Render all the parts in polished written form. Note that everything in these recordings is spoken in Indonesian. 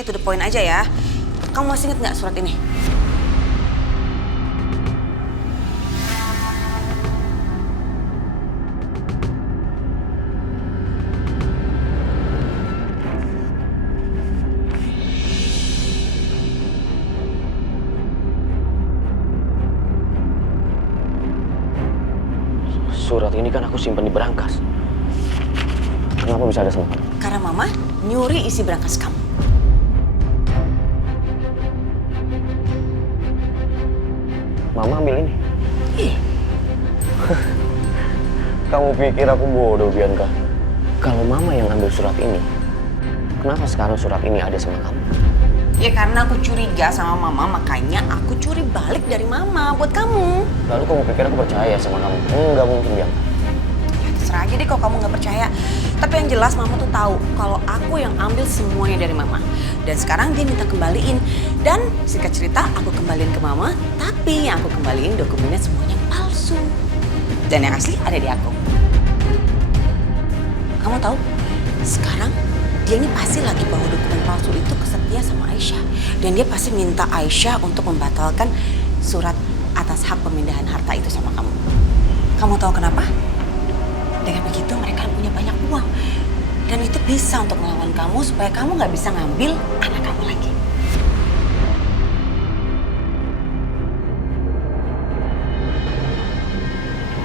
Ini to the point aja ya. Kamu masih inget nggak surat ini? Surat ini kan aku simpan di berangkas. Kenapa bisa ada sama kamu? Karena Mama nyuri isi berangkas kamu. Mama ambil ini. Iya. Kamu pikir aku bodoh, Bianca? Kalau Mama yang ambil surat ini, kenapa sekarang surat ini ada sama kamu? Ya karena aku curiga sama Mama, makanya aku curi balik dari Mama buat kamu. Lalu kamu pikir aku percaya sama kamu? Enggak mungkin, Bianca. Ya terserah aja deh kalau kamu nggak percaya. Tapi yang jelas Mama tuh tahu kalau aku yang ambil semuanya dari Mama. Dan sekarang dia minta kembaliin. Dan singkat cerita aku kembaliin ke Mama, tapi yang aku kembaliin dokumennya semuanya palsu. Dan yang asli ada di aku. Kamu tahu, sekarang dia ini pasti lagi bawa dokumen palsu itu ke Setia sama Aisyah. Dan dia pasti minta Aisyah untuk membatalkan surat atas hak pemindahan harta itu sama kamu. Kamu tahu kenapa? Dengan begitu mereka punya banyak uang. Dan itu bisa untuk melawan kamu supaya kamu nggak bisa ngambil anak kamu lagi.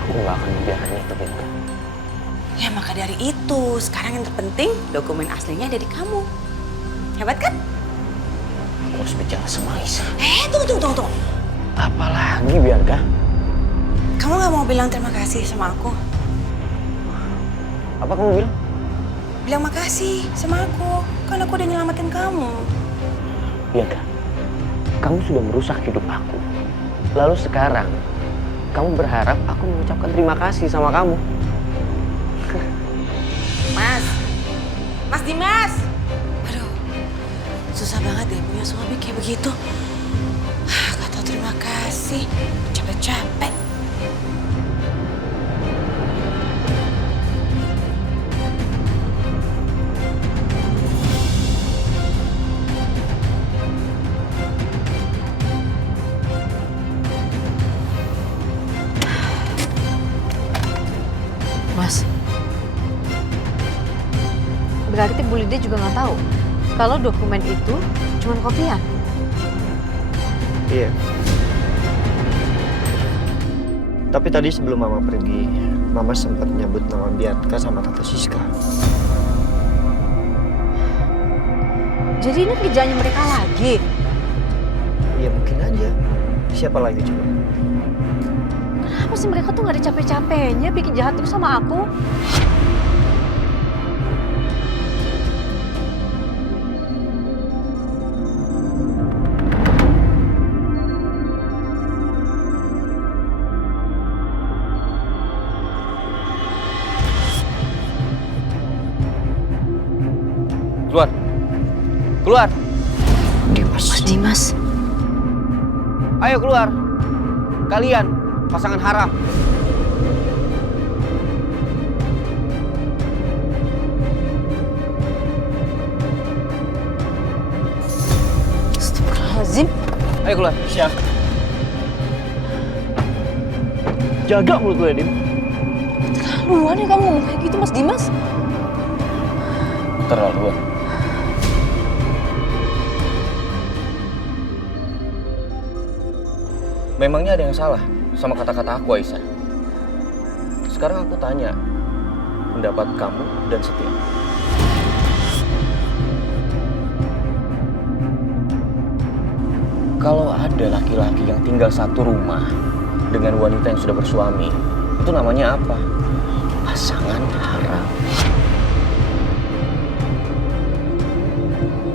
Aku nggak akan membiarkan itu, Bianca. Ya maka dari itu, sekarang yang terpenting dokumen aslinya ada di kamu. Hebat kan? Aku harus bicara sama Aisyah. Tunggu. Apalagi, Bianca? Kamu nggak mau bilang terima kasih sama aku? Apa kamu bilang? Bilang makasih sama aku, kan aku udah nyelamatin kamu. Bianca, kamu sudah merusak hidup aku. Lalu sekarang, kamu berharap aku mengucapkan terima kasih sama kamu. Mas Dimas. Aduh, susah banget deh punya suami kayak begitu. Gak tau terima kasih, capek-capek. Mas, berarti Bu Lydia juga nggak tahu kalau dokumen itu cuma kopian. Iya. Tapi tadi sebelum Mama pergi, Mama sempat nyebut nama Bianca sama Tante Siska. Jadi ini kerjaannya mereka lagi. Iya mungkin aja. Siapa lagi coba? Kenapa sih mereka tuh nggak ada capek-capeknya bikin jahat terus sama aku? Keluar! Keluar! Dimas. Mas Dimas. Ayo keluar! Kalian, pasangan haram. Astagfirullahaladzim. Ayo keluar. Siap. Jaga mulut lu ya, Dim. Terlaluan ya kamu ngomong kayak gitu, Mas Dimas. Terlaluan. Memangnya ada yang salah sama kata-kata aku, Aisyah? Sekarang aku tanya, pendapat kamu dan Setia. Kalau ada laki-laki yang tinggal satu rumah dengan wanita yang sudah bersuami, itu namanya apa? Pasangan haram.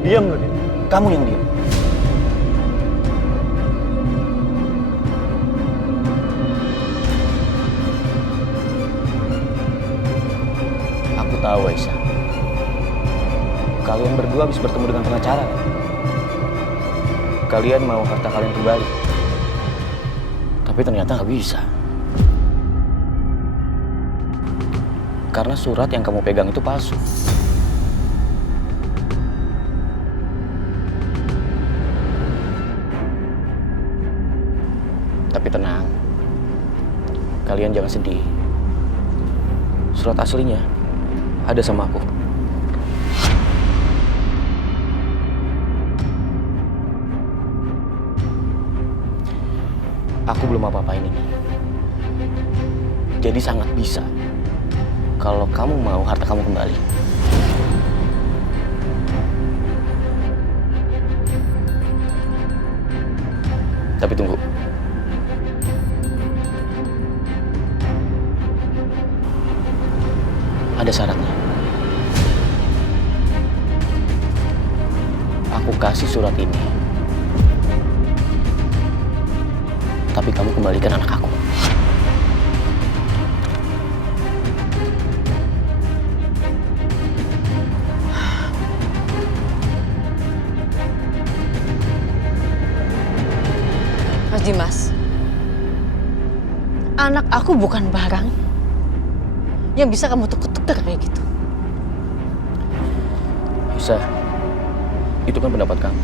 Diam lu, Dim. Kamu yang diam. Aku tahu, Aisyah. Kalian berdua habis bertemu dengan pengacara. Kalian mau harta kalian kembali. Tapi ternyata nggak bisa. Karena surat yang kamu pegang itu palsu. tenang. Kalian jangan sedih. Surat aslinya ada sama aku. Aku belum apa-apain ini. Jadi sangat bisa kalau kamu mau harta kamu kembali. Tapi tunggu. Ada syaratnya. Aku kasih surat ini. Tapi kamu kembalikan anak aku. Mas Dimas, anak aku bukan barang yang bisa kamu tukar-tukar kayak gitu. Bisa. Itu kan pendapat kamu.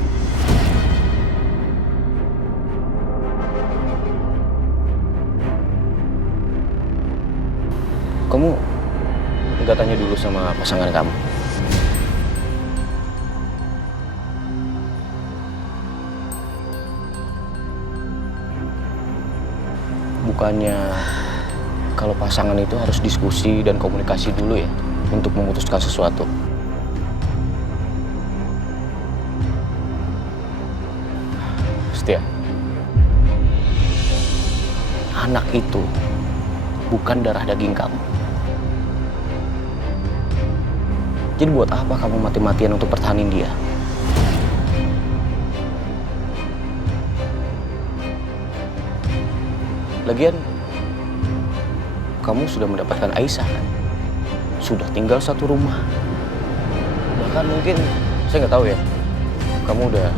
Kamu nggak tanya dulu sama pasangan kamu? Bukannya kalau pasangan itu harus diskusi dan komunikasi dulu ya untuk memutuskan sesuatu. Setia, anak itu bukan darah daging kamu. Jadi buat apa kamu mati-matian untuk pertahanin dia? Lagian, kamu sudah mendapatkan Aisyah kan? Sudah tinggal satu rumah. Bahkan mungkin, saya nggak tahu ya, kamu udah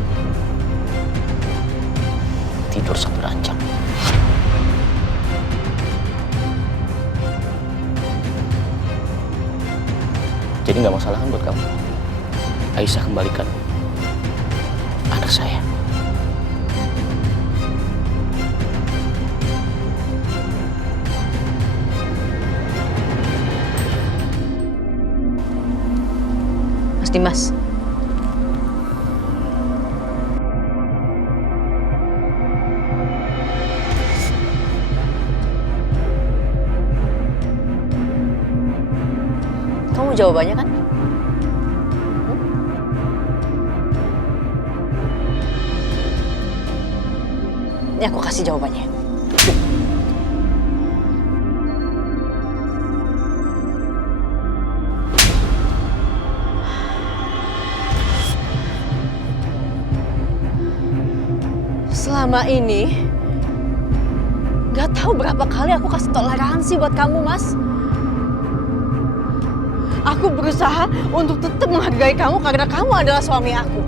tidur satu ranjang. Jadi nggak masalah kan buat kamu? Aisyah kembalikan anak saya. Mas Dimas. Kamu jawabannya kan? Ini aku kasih jawabannya. Selama ini, gak tahu berapa kali aku kasih toleransi buat kamu, Mas. Aku berusaha untuk tetap menghargai kamu karena kamu adalah suami aku.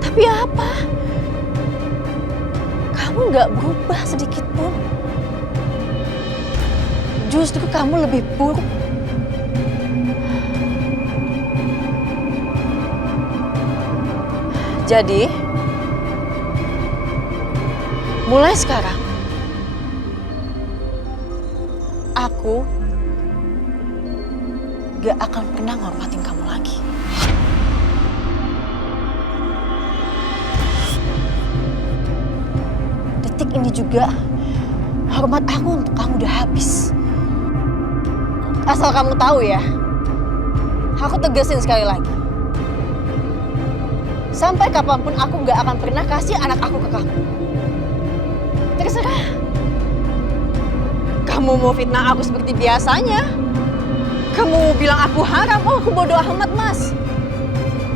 Tapi apa? Kamu gak berubah sedikit pun. Justru kamu lebih buruk. Jadi, mulai sekarang, aku gak akan pernah ngormatin kamu lagi. Detik ini juga, hormat aku untuk kamu udah habis. Asal kamu tahu ya, aku tegasin sekali lagi. Sampai kapanpun aku gak akan pernah kasih anak aku ke kamu. Terserah. Kamu mau fitnah aku seperti biasanya. Kamu bilang aku haram, oh aku bodoh amat, Mas.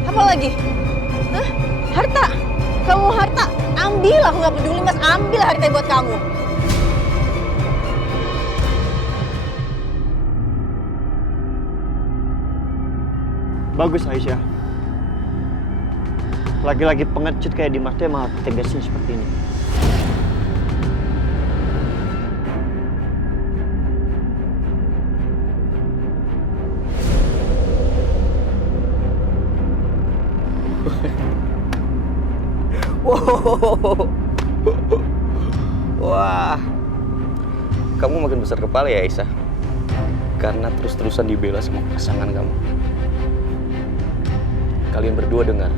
Apa lagi? Hah? Harta? Kamu harta? Ambil, aku gak peduli, Mas. Ambil harta buat kamu. Bagus Aisyah. Lagi-lagi pengecut kayak Dimas tuh emang harus tegasin seperti ini. apa? Kamu makin besar kepala ya, Aisyah. Karena terus-terusan dibela sama pasangan kamu. Kalian berdua dengar.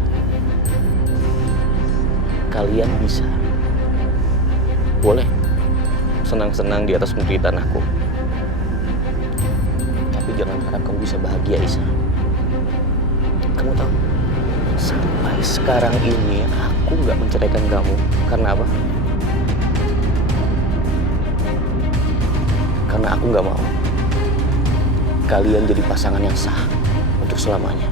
Kalian bisa. Boleh senang-senang di atas penderitaan aku. Tapi jangan harap kamu bisa bahagia, Aisyah. Kamu tahu, sampai sekarang ini aku nggak menceraikan kamu. Karena apa? Karena aku nggak mau kalian jadi pasangan yang sah untuk selamanya.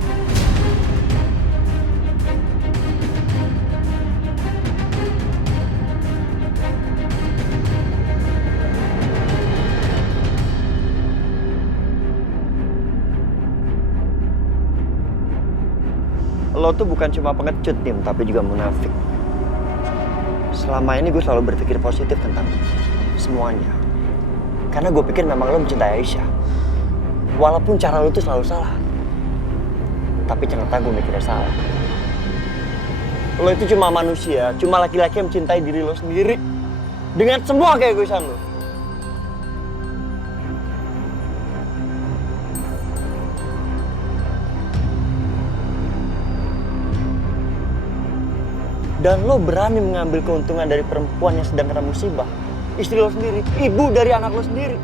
Lo tuh bukan cuma pengecut, Dim, tapi juga munafik. Selama ini gue selalu berpikir positif tentang semuanya. Karena gue pikir memang lo mencintai Aisyah. Walaupun cara lo tuh selalu salah. Tapi ternyata gue mikirnya salah. Lo itu cuma manusia, cuma laki-laki yang mencintai diri lo sendiri. Dengan semua keegoisan lo. Dan lo berani mengambil keuntungan dari perempuan yang sedang kena musibah. Istri lo sendiri, ibu dari anak lo sendiri.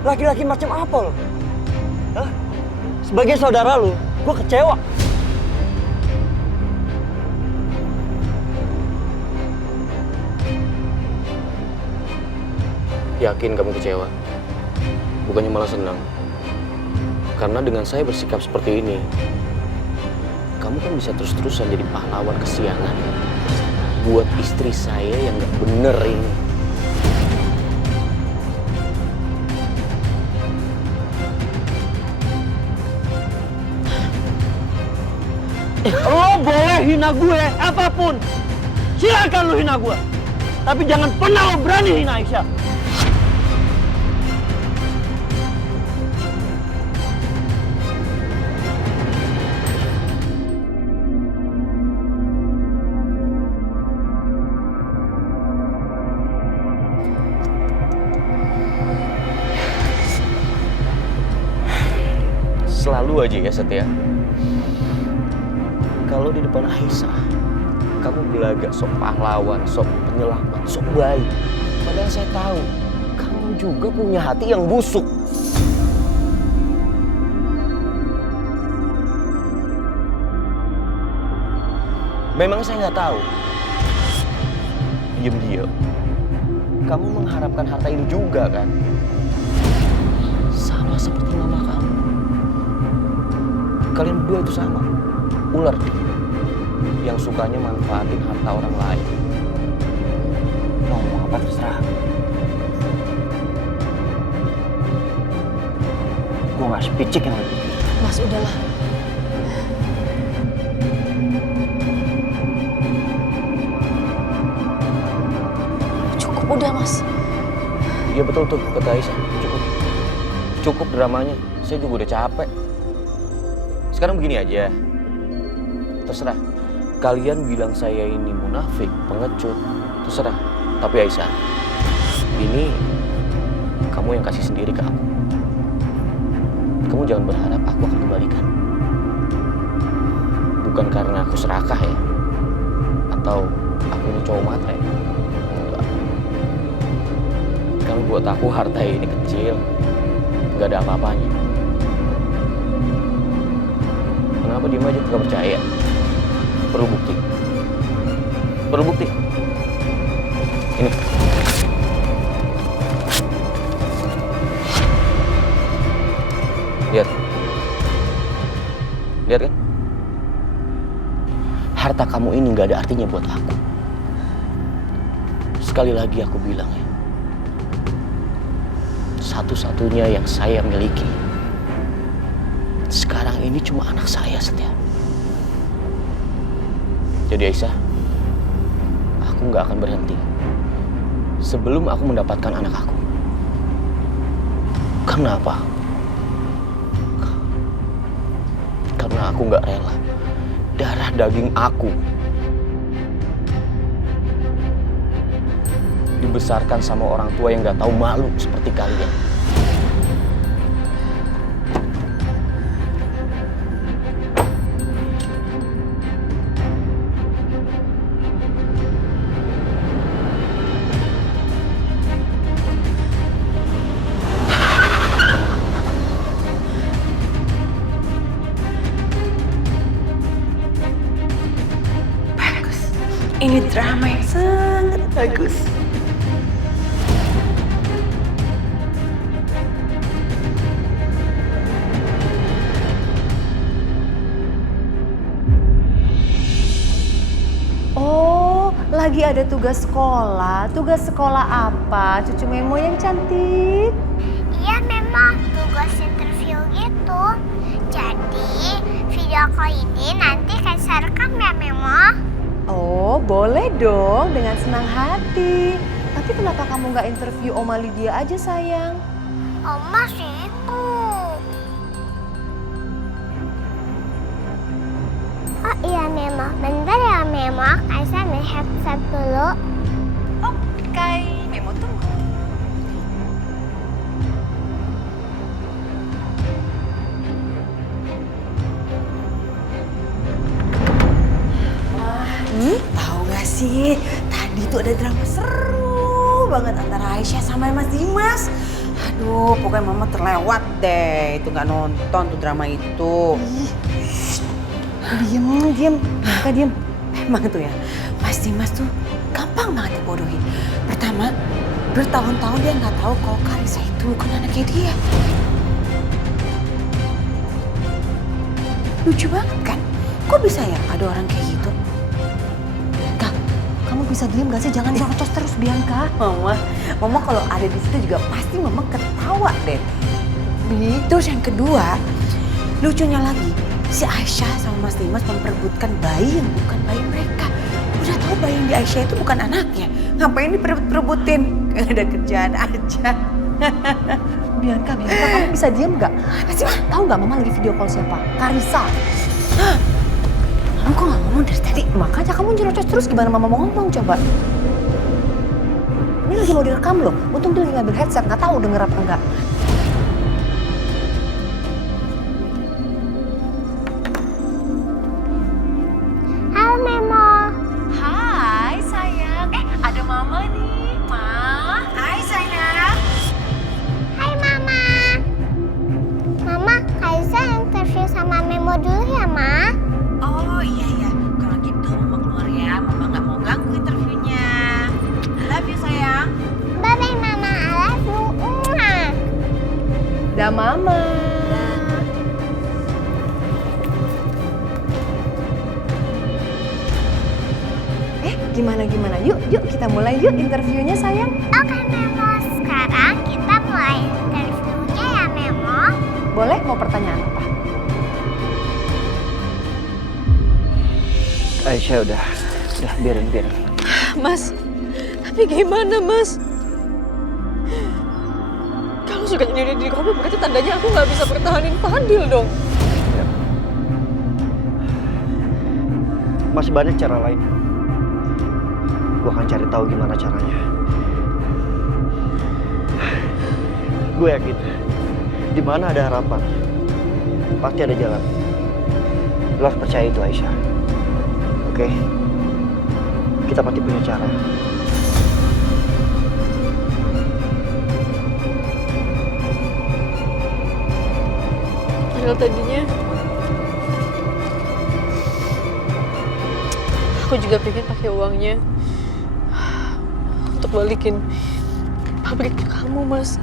Laki-laki macam apa lo? Hah? Sebagai saudara lo, gue kecewa. Yakin kamu kecewa? Bukannya malah senang? Karena dengan saya bersikap seperti ini, kamu kan bisa terus-terusan jadi pahlawan kesiangan buat istri saya yang gak bener ini. Lo boleh hina gue, apapun. Silakan lo hina gue. Tapi jangan pernah lo berani hina Aisyah. Selalu aja ya, Setia. Kalau di depan Aisyah, kamu berlagak sok pahlawan, sok penyelamat, sok baik. Padahal saya tahu, kamu juga punya hati yang busuk. Memang saya nggak tahu. Diam-diam, kamu mengharapkan harta ini juga kan? Sama seperti mama kamu. Kalian berdua itu sama, ular yang sukanya manfaatin harta orang lain. Ngomong apa terserah. Gue gak sepicik yang lebih. Mas, udahlah. Cukup udah, Mas. Iya betul tuh, kata Aisyah. Cukup. Cukup dramanya. Saya juga udah capek. Sekarang begini aja. Terserah. Kalian bilang saya ini munafik, pengecut. Terserah. Tapi Aisyah, ini kamu yang kasih sendiri ke aku. Kamu jangan berharap aku akan kembalikan. Bukan karena aku serakah ya. Atau aku ini cowok matre. Enggak. Karena buat aku harta ini kecil. Gak ada apa-apanya. Kenapa diem aja? Gak percaya? Perlu bukti. Perlu bukti. Ini. Lihat. Lihat kan? Harta kamu ini gak ada artinya buat aku. Sekali lagi aku bilang ya. Satu-satunya yang saya miliki sekarang ini cuma anak saya, Setia. Jadi Aisyah, aku nggak akan berhenti sebelum aku mendapatkan anak aku. Karena apa? Karena aku nggak rela darah daging aku dibesarkan sama orang tua yang gak tahu malu seperti kalian. Ini drama yang sangat bagus. Oh, lagi ada tugas sekolah. Tugas sekolah apa? Cucu Memo yang cantik. Iya memang tugas interview gitu. Jadi video call ini nanti Kaisa rekam ya Memo. Oh, boleh dong dengan senang hati. Tapi kenapa kamu nggak interview Oma Lydia aja sayang? Oma sibuk. Oh iya Memo, bentar ya Memo. Kaisa ambil headset dulu. Oke, Memo tunggu. Tahu gak sih, tadi tuh ada drama seru banget antara Aisyah sama Mas Dimas. Aduh, pokoknya mama terlewat deh. Itu gak nonton tuh drama itu. Diam. Kak diam. Emang tuh ya, Mas Dimas tuh gampang banget dibodohin. Pertama, bertahun-tahun dia nggak tahu kalau Karissa itu bukan anaknya dia. Lucu banget kan? Kok bisa ya ada orang kayak gitu? Kak, kamu bisa diam gak sih? Jangan nyerocos terus Bianca. Mama kalau ada di situ juga pasti mama ketawa deh. Terus yang kedua, lucunya lagi, si Aisyah sama Mas Dimas memperebutkan bayi yang bukan bayi mereka. Udah tahu bayi yang di Aisyah itu bukan anaknya. Ngapain diperebut-perebutin? Gak ada kerjaan aja. Bianca, kamu bisa diam gak? Apa sih, Ma? Tahu gak mama lagi video call siapa? Karissa. Kamu kok gak ngomong dari tadi? Makanya kamu nyerocos terus, gimana mama mau ngomong coba? Ini lagi mau direkam loh. Untung dia lagi ngambil headset, nggak tahu denger apa enggak. Halo Memo. Hai sayang. Ada mama nih, Ma. Hai sayang. Hai Mama. Mama, Kaisa interview sama Memo dulu ya Ma. Oh iya. Kalau gitu mama keluar ya. Mama gak mau ganggu interviewnya. Love you sayang. Bye-bye Mama, I love you. Mwah. Dah mama. Gimana? Yuk kita mulai yuk interviewnya sayang. Oke Memo, sekarang kita mulai interviewnya ya Memo. Boleh, mau pertanyaan apa? Aisyah udah biarin. Mas, tapi gimana Mas? Kalau sudah ini di kamu berarti tandanya aku nggak bisa pertahanin Fadil dong. Masih banyak cara lain. Gue akan cari tahu gimana caranya. Gue yakin, di mana ada harapan, pasti ada jalan. Lo harus percaya itu Aisyah. Oke? Kita pasti punya cara. Padahal tadinya aku juga pengen pakai uangnya untuk balikin pabriknya kamu, Mas.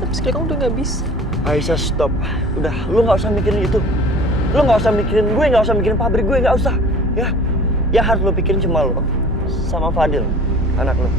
Tapi sekarang udah nggak bisa. Aisyah stop. Udah, lu nggak usah mikirin itu. Lu nggak usah mikirin gue, nggak usah mikirin pabrik gue, nggak usah. Ya, yang harus lu pikirin cuma lo sama Fadil, anak lu.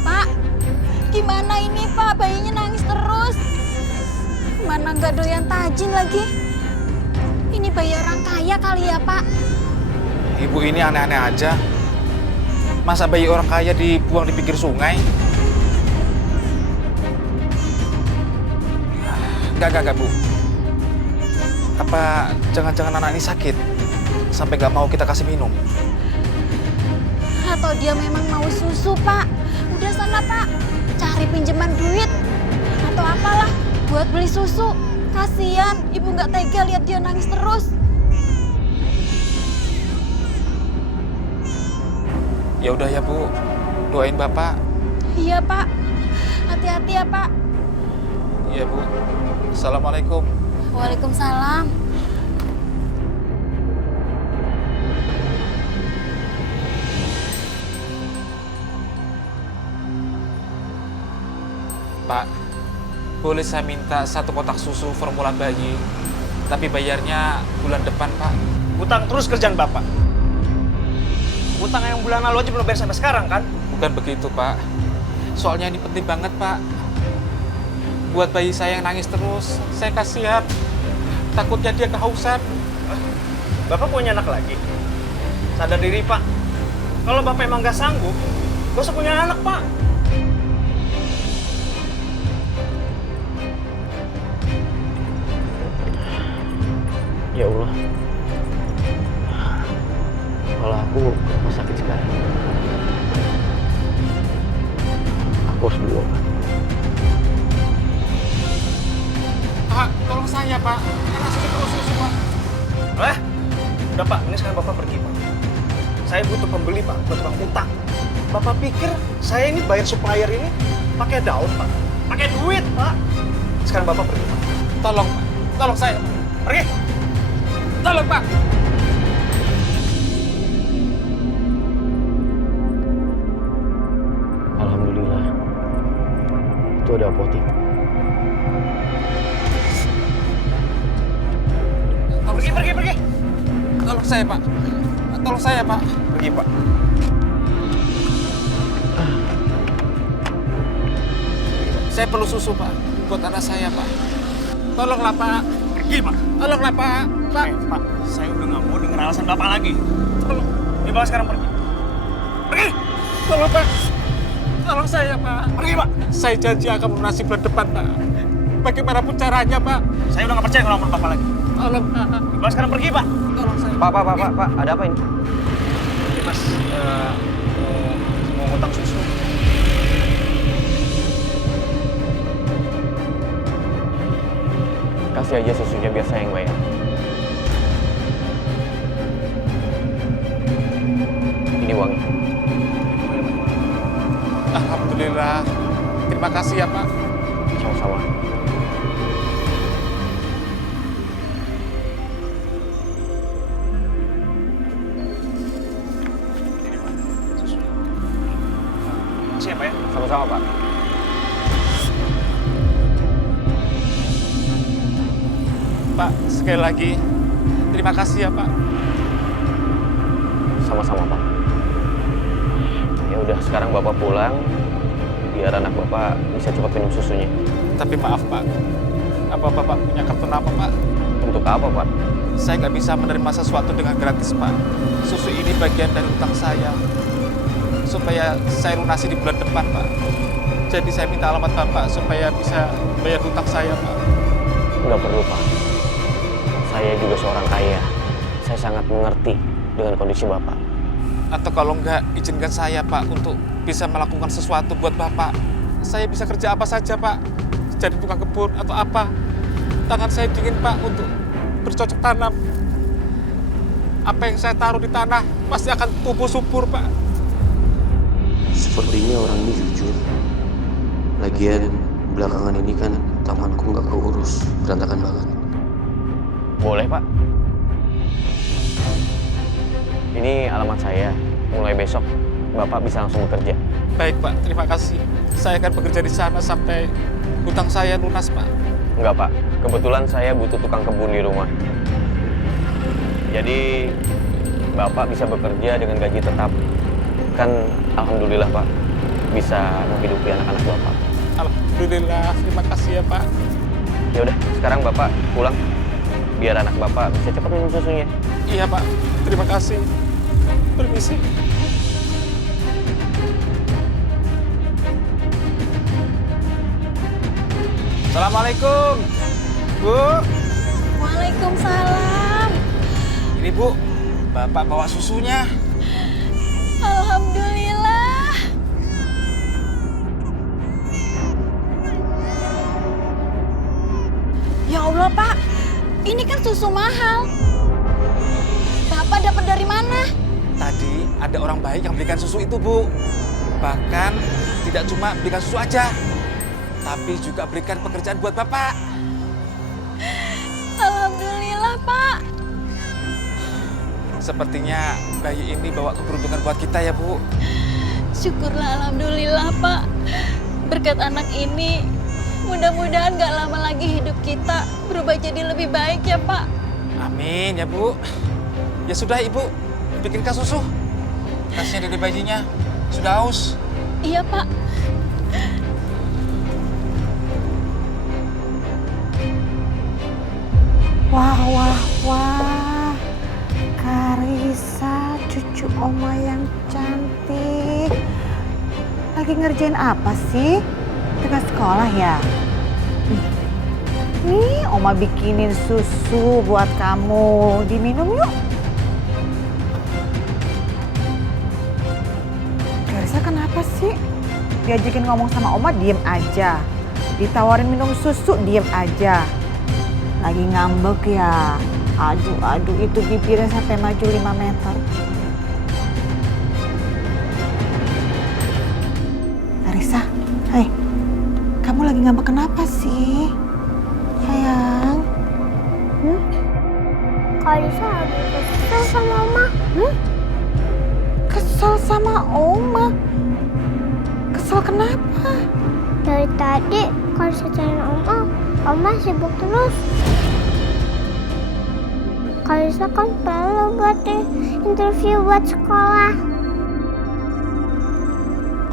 Pak, gimana ini Pak? Bayinya nangis terus. Mana nggak doyan tajin lagi? Ini ini bayi orang kaya kali ya, Pak. Ibu ini aneh-aneh aja. Masa bayi orang kaya dibuang di pinggir sungai? Enggak, Bu. Apa jangan-jangan anak ini sakit? Sampai nggak mau kita kasih minum? Atau dia memang mau susu, Pak. Udah sana, Pak. Cari pinjaman duit. Atau apalah buat beli susu. Kasian, ibu nggak tega lihat dia nangis terus. Ya udah ya, Bu. Doain Bapak. Iya, Pak. Hati-hati ya, Pak. Iya, Bu. Assalamualaikum. Waalaikumsalam. Pak, boleh saya minta 1 kotak susu formula bayi, tapi bayarnya bulan depan, Pak. Utang terus kerjaan Bapak. Utang yang bulan lalu aja belum bayar sampai sekarang kan? Bukan begitu, Pak. Soalnya ini penting banget, Pak. Buat bayi saya yang nangis terus, saya kasihan. Takutnya dia kehausan. Bapak punya anak lagi? Sadar diri, Pak. Kalau Bapak emang gak sanggup, gak usah punya anak, Pak. Ya Allah, kalau aku ke rumah sakit sekarang, aku harus beli obat. Pak, tolong saya, Pak. Anak saya terus susu, Pak. Udah, Pak. Ini sekarang Bapak pergi, Pak. Saya butuh pembeli, Pak, buat tukang utang. Bapak pikir saya ini bayar supplier ini pakai daun, Pak? Pakai duit, Pak. Sekarang Bapak pergi, Pak. Tolong, Pak. Tolong saya, Pak. Pergi! Tolong, Pak. Alhamdulillah, itu ada apotek. Pergi! Tolong saya, Pak. Tolong saya, Pak. Pergi, Pak. Saya perlu susu, Pak. Buat anak saya, Pak. Tolonglah, Pak. Pergi, Pak. Tolonglah, Pak. Pak. Pak, saya udah nggak mau denger alasan Bapak lagi. Tolong. Ini Bapak sekarang pergi. Pergi! Tolong, Pak. Tolong saya, Pak. Pergi, Pak. Saya janji akan melunasi bulan depan, Pak. Bagaimanapun caranya, Pak. Saya udah nggak percaya kalau ngomong Bapak lagi. Tolong, Pak. Bapak sekarang pergi, Pak. Tolong saya. Pak, ada apa ini? Ini, Mas, mau ngutang susu. Kasih aja susunya biar saya yang bayar. Ini uangnya. Alhamdulillah. Terima kasih ya, Pak. Sama-sama. Makasih ya, Pak ya. Sama-sama, Pak. Pak, sekali lagi terima kasih ya, Pak. Sama-sama, Pak. Ya udah, sekarang Bapak pulang biar anak Bapak bisa cepat minum susunya. Tapi maaf, Pak. Apa Bapak punya kartu nama, Pak? Untuk apa, Pak? Saya nggak bisa menerima sesuatu dengan gratis, Pak. Susu ini bagian dari utang saya. Supaya saya lunasi di bulan depan, Pak. Jadi saya minta alamat Bapak supaya bisa bayar utang saya, Pak. Nggak perlu, Pak. Saya juga seorang kaya. Saya sangat mengerti dengan kondisi Bapak. Atau kalau nggak, izinkan saya, Pak, untuk bisa melakukan sesuatu buat Bapak. Saya bisa kerja apa saja, Pak. Jadi tukang kebun atau apa. Tangan saya dingin, Pak, untuk bercocok tanam. Apa yang saya taruh di tanah pasti akan tumbuh subur, Pak. Sepertinya orang ini jujur. Lagian belakangan ini kan tamanku nggak keurus, berantakan banget. Boleh, Pak. Ini alamat saya. Mulai besok Bapak bisa langsung bekerja. Baik, Pak. Terima kasih. Saya akan bekerja di sana sampai hutang saya lunas, Pak. Enggak, Pak. Kebetulan saya butuh tukang kebun di rumah. Jadi Bapak bisa bekerja dengan gaji tetap. Kan alhamdulillah, Pak, bisa menghidupi anak-anak Bapak. Alhamdulillah. Terima kasih ya, Pak. Ya udah, sekarang Bapak pulang. biar anak bapak bisa cepat minum susunya. Iya Pak, terima kasih. Permisi. Assalamualaikum, Bu. Waalaikumsalam. Ini Bu, Bapak bawa susunya. Alhamdulillah. Ya Allah, Pak. Ini kan susu mahal. Bapak dapat dari mana? Tadi ada orang baik yang belikan susu itu, Bu. Bahkan tidak cuma belikan susu aja, tapi juga berikan pekerjaan buat Bapak. Alhamdulillah, Pak. Sepertinya bayi ini bawa keberuntungan buat kita ya, Bu. Syukurlah, alhamdulillah, Pak. Berkat anak ini, mudah-mudahan gak lama lagi hidup kita berubah jadi lebih baik ya, Pak. Amin ya, Bu. Ya sudah, Ibu. Bikinkan susu. Tasnya Dede bayinya sudah haus. Iya, Pak. Wah, wah, wah. Karissa, cucu Oma yang cantik. Lagi ngerjain apa sih? Tugas sekolah ya? Nih, Oma bikinin susu buat kamu. Diminum yuk. Karissa kenapa sih? Diajakin ngomong sama Oma, diem aja. Ditawarin minum susu, diem aja. Lagi ngambek ya. Aduh, itu bibirnya sampai maju 5 meter. Karissa, hai. Kamu lagi ngambek kenapa sih? Sayang. Karissa lagi kesel sama Oma. Kesel sama Oma? Kesel kenapa? Dari tadi Karissa cariin Oma sibuk terus. Karissa kan perlu buat interview buat sekolah.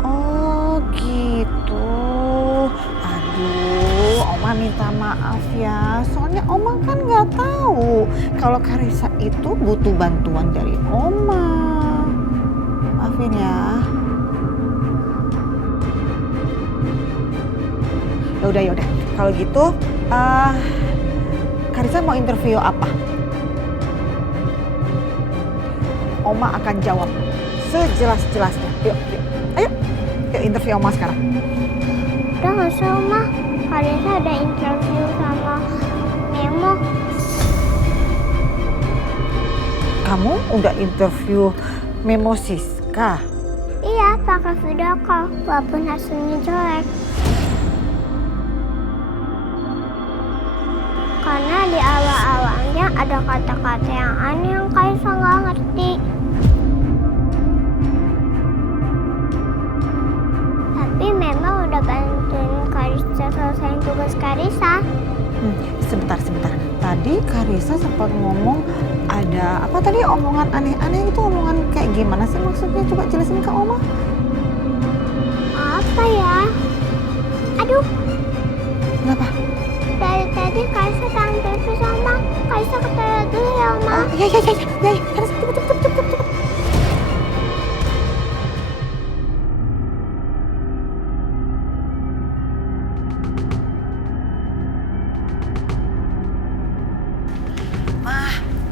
Oh gitu. Aduh, Oma minta maaf ya. Soalnya Oma kan nggak tahu kalau Karissa itu butuh bantuan dari Oma. Maafin ya. Yaudah. Kalau gitu, Karissa mau interview apa? Oma akan jawab sejelas-jelasnya. Yuk. Ayo interview Oma sekarang. Udah nggak usah Oma. Karissa ada interview sama Memo. Kamu udah interview Memo Siska? Iya, pakai video call walaupun hasilnya jelek. Karena di awal-awalnya ada kata-kata yang aneh yang Karissa nggak ngerti. Tapi memang udah bantuin Karissa selesaiin tugas Karissa. Sebentar. Tadi Karissa sempat ngomong ada apa tadi omongan aneh-aneh itu omongan kayak gimana sih maksudnya? Coba jelasin ke Oma. Apa ya? Aduh, Kenapa? dari tadi Karissa tampil sama Karissa ke toilet dulu ya, Oma. Iya. Karissa cepet.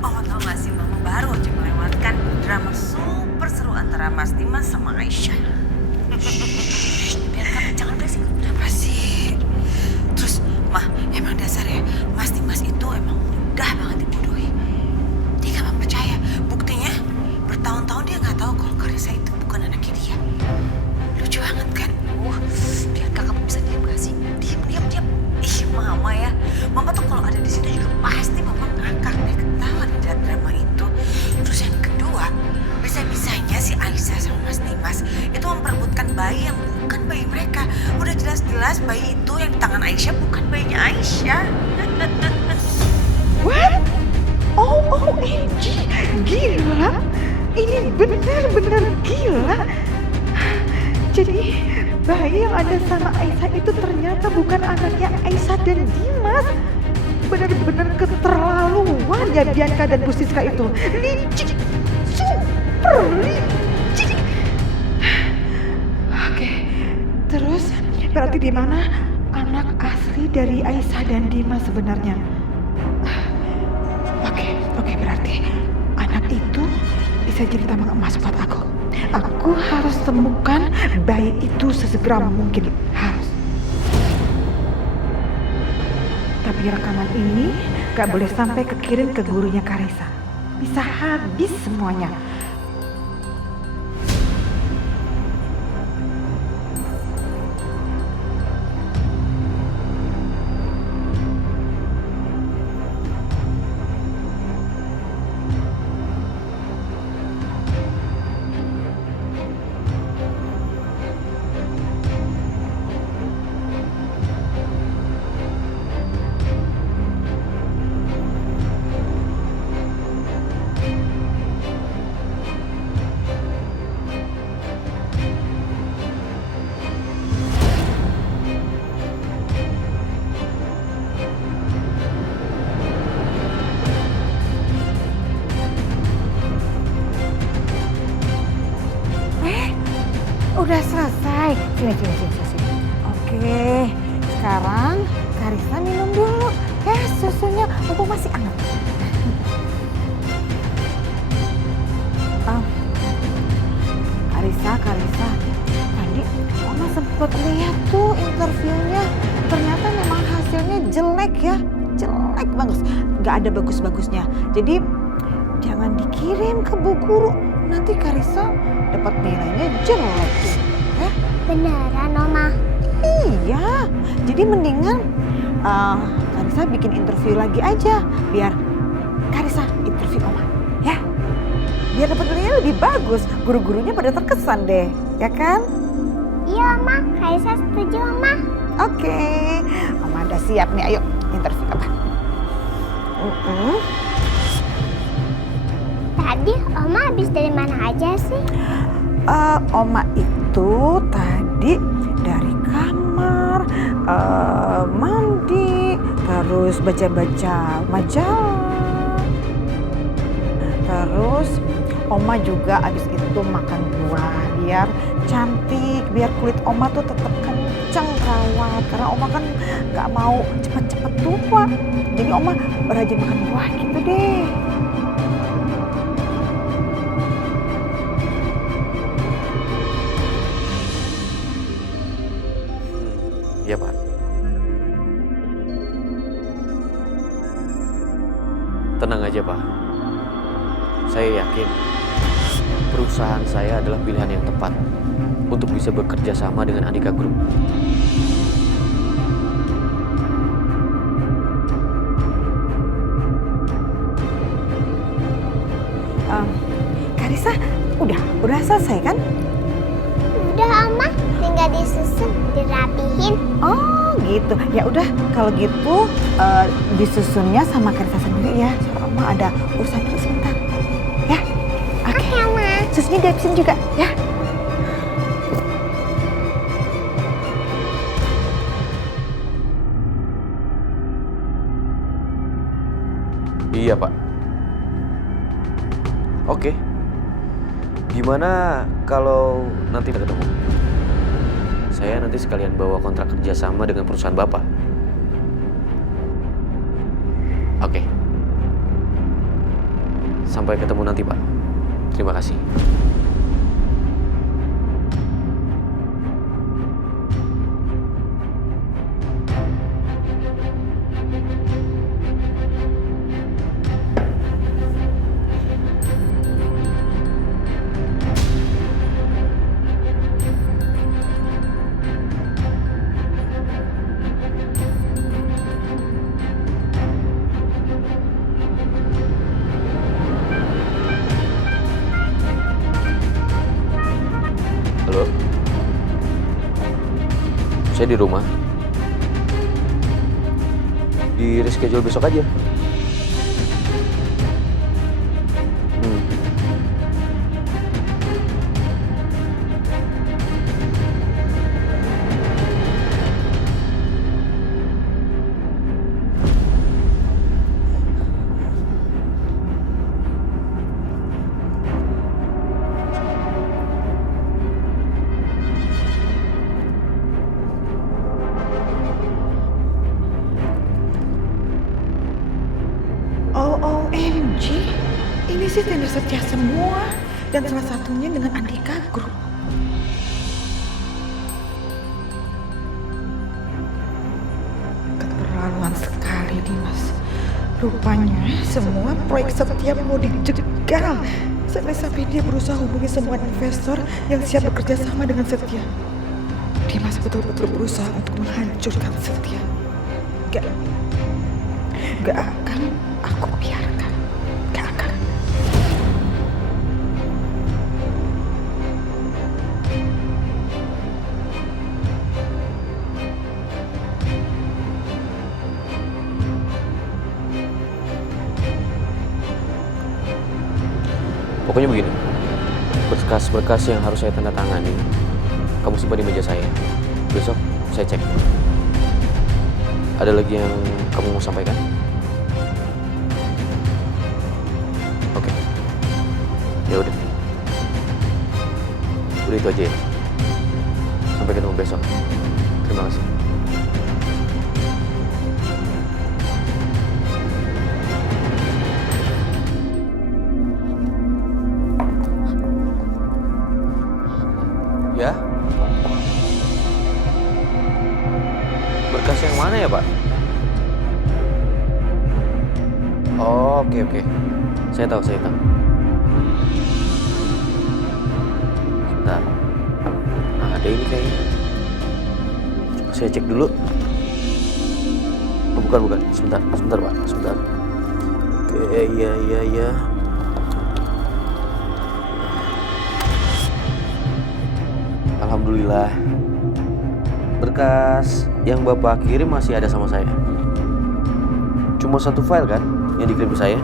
Oma tau gak sih, Mama baru aja melewatkan drama super seru antara Mas Dimas sama Aisyah. Biar kamu jangan berisik. Kenapa sih? Terus, Mah, emang dasar ya, Mas Dimas itu emang mudah banget dibodohi. Dia gak percaya. Buktinya, bertahun-tahun dia gak tahu kalau Karissa itu bukan anaknya dia. Lucu banget kan? Biar kakak bisa diam gak sih? Diam. Ih, Mama ya. Mama tuh kalau ada di situ juga pasti Mama ngakak deh ketawa di drama itu. Terus yang kedua, bisa-bisanya si Aisyah sama Mas Dimas itu memperebutkan bayi yang bukan bayi mereka. Udah jelas-jelas bayi itu yang di tangan Aisyah bukan bayinya Aisyah. What? OMG, gila. Ini benar-benar gila. Jadi bayi yang ada sama Aisyah itu ternyata bukan anaknya Aisyah dan Dimas. benar-benar keterlaluan ya Bianca dan Bu Siska itu. Licik, super licik. Oke, terus berarti di mana anak asli dari Aisyah dan Dimas sebenarnya? Oke, berarti anak itu bisa jadi tambang emas buat aku. Aku harus temukan bayi itu sesegera mungkin. Harus. Tapi rekaman ini gak boleh sampai kekirim ke gurunya Karissa. Bisa habis semuanya. Udah selesai. Sini. Oke, sekarang Karissa minum dulu. Ya, susunya mumpung masih hangat. Karissa. Tadi Mama sempet lihat tuh interviewnya. Ternyata memang hasilnya jelek ya. Jelek banget. Gak ada bagus-bagusnya. Jadi jangan dikirim ke Bu Guru. Nanti Karissa dapat nilainya jelek tuh. Beneran, Oma? Iya, jadi mendingan Karissa bikin interview lagi aja. Biar Karissa interview Oma, ya. Biar dapat nilainya lebih bagus. Guru-gurunya pada terkesan deh, ya kan? Iya, Oma. Karissa setuju, Oma. Oke, Oma udah siap nih. Ayo, interview apa? Tadi Oma habis dari mana aja sih? Oma itu tadi dari kamar, mandi, terus baca-baca majalah. Terus Oma juga abis itu makan buah biar cantik, biar kulit Oma tuh tetap kencang rawat. Karena Oma kan gak mau cepet-cepet tua. Jadi Oma rajin makan buah gitu deh. Iya, Pak. Tenang aja, Pak. Saya yakin perusahaan saya adalah pilihan yang tepat untuk bisa bekerja sama dengan Andika Group. Karissa, udah selesai kan? Udah, Oma. Tinggal disusun, dirapihin. Oh gitu, ya udah kalau gitu disusunnya sama Karissa sendiri ya. Soalnya Oma ada urusan dulu sebentar, ya. Oke, Oma. susunya dihabisin juga, ya. Iya, Pak. Oke. Gimana kalau nanti kita ketemu? Saya nanti sekalian bawa kontrak kerja sama dengan perusahaan Bapak. Oke. Sampai ketemu nanti, Pak. Terima kasih. Halo? Saya di rumah. Di reschedule besok aja. Ini sih tender setia semua, dan salah satunya dengan Andika Group. Keterlaluan sekali Dimas. Rupanya semua proyek Setia mau dijegal. Sampai dia berusaha hubungi semua investor yang siap bekerja sama dengan Setia. Dimas betul-betul berusaha untuk menghancurkan Setia. Gak akan aku biarkan. Gak akan. Pokoknya begini, berkas-berkas yang harus saya tanda tangani, kamu simpan di meja saya. Besok saya cek. Ada lagi yang kamu mau sampaikan? Oke. Ya udah. Udah itu aja ya. Sampai ketemu besok. Terima kasih. Ya? Berkas yang mana ya, Pak? Oh, oke. Saya tahu. Sebentar. Ada ini kayaknya. Coba saya cek dulu. Oh, bukan. Sebentar, Pak. Sebentar. Oke, iya. Alhamdulillah. Berkas yang Bapak kirim masih ada sama saya. Cuma satu file kan yang dikirim ke saya?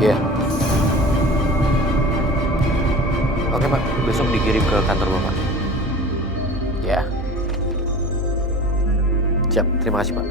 Iya. Oke Pak, besok dikirim ke kantor Bapak. Ya. Siap, terima kasih Pak.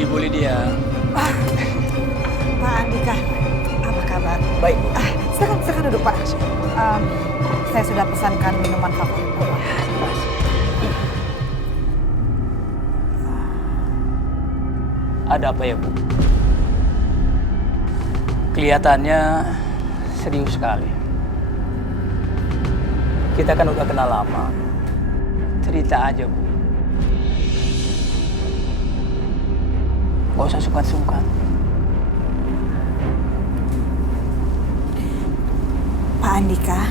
Ibu Lydia. Pak Andika, apa kabar? Baik. Silakan duduk Pak. Saya sudah pesankan minuman favorit Bapak. Ada apa ya, Bu? Kelihatannya serius sekali. Kita kan udah kenal lama. Cerita aja, Bu. Gak usah sungkan-sungkan. Pak Andika,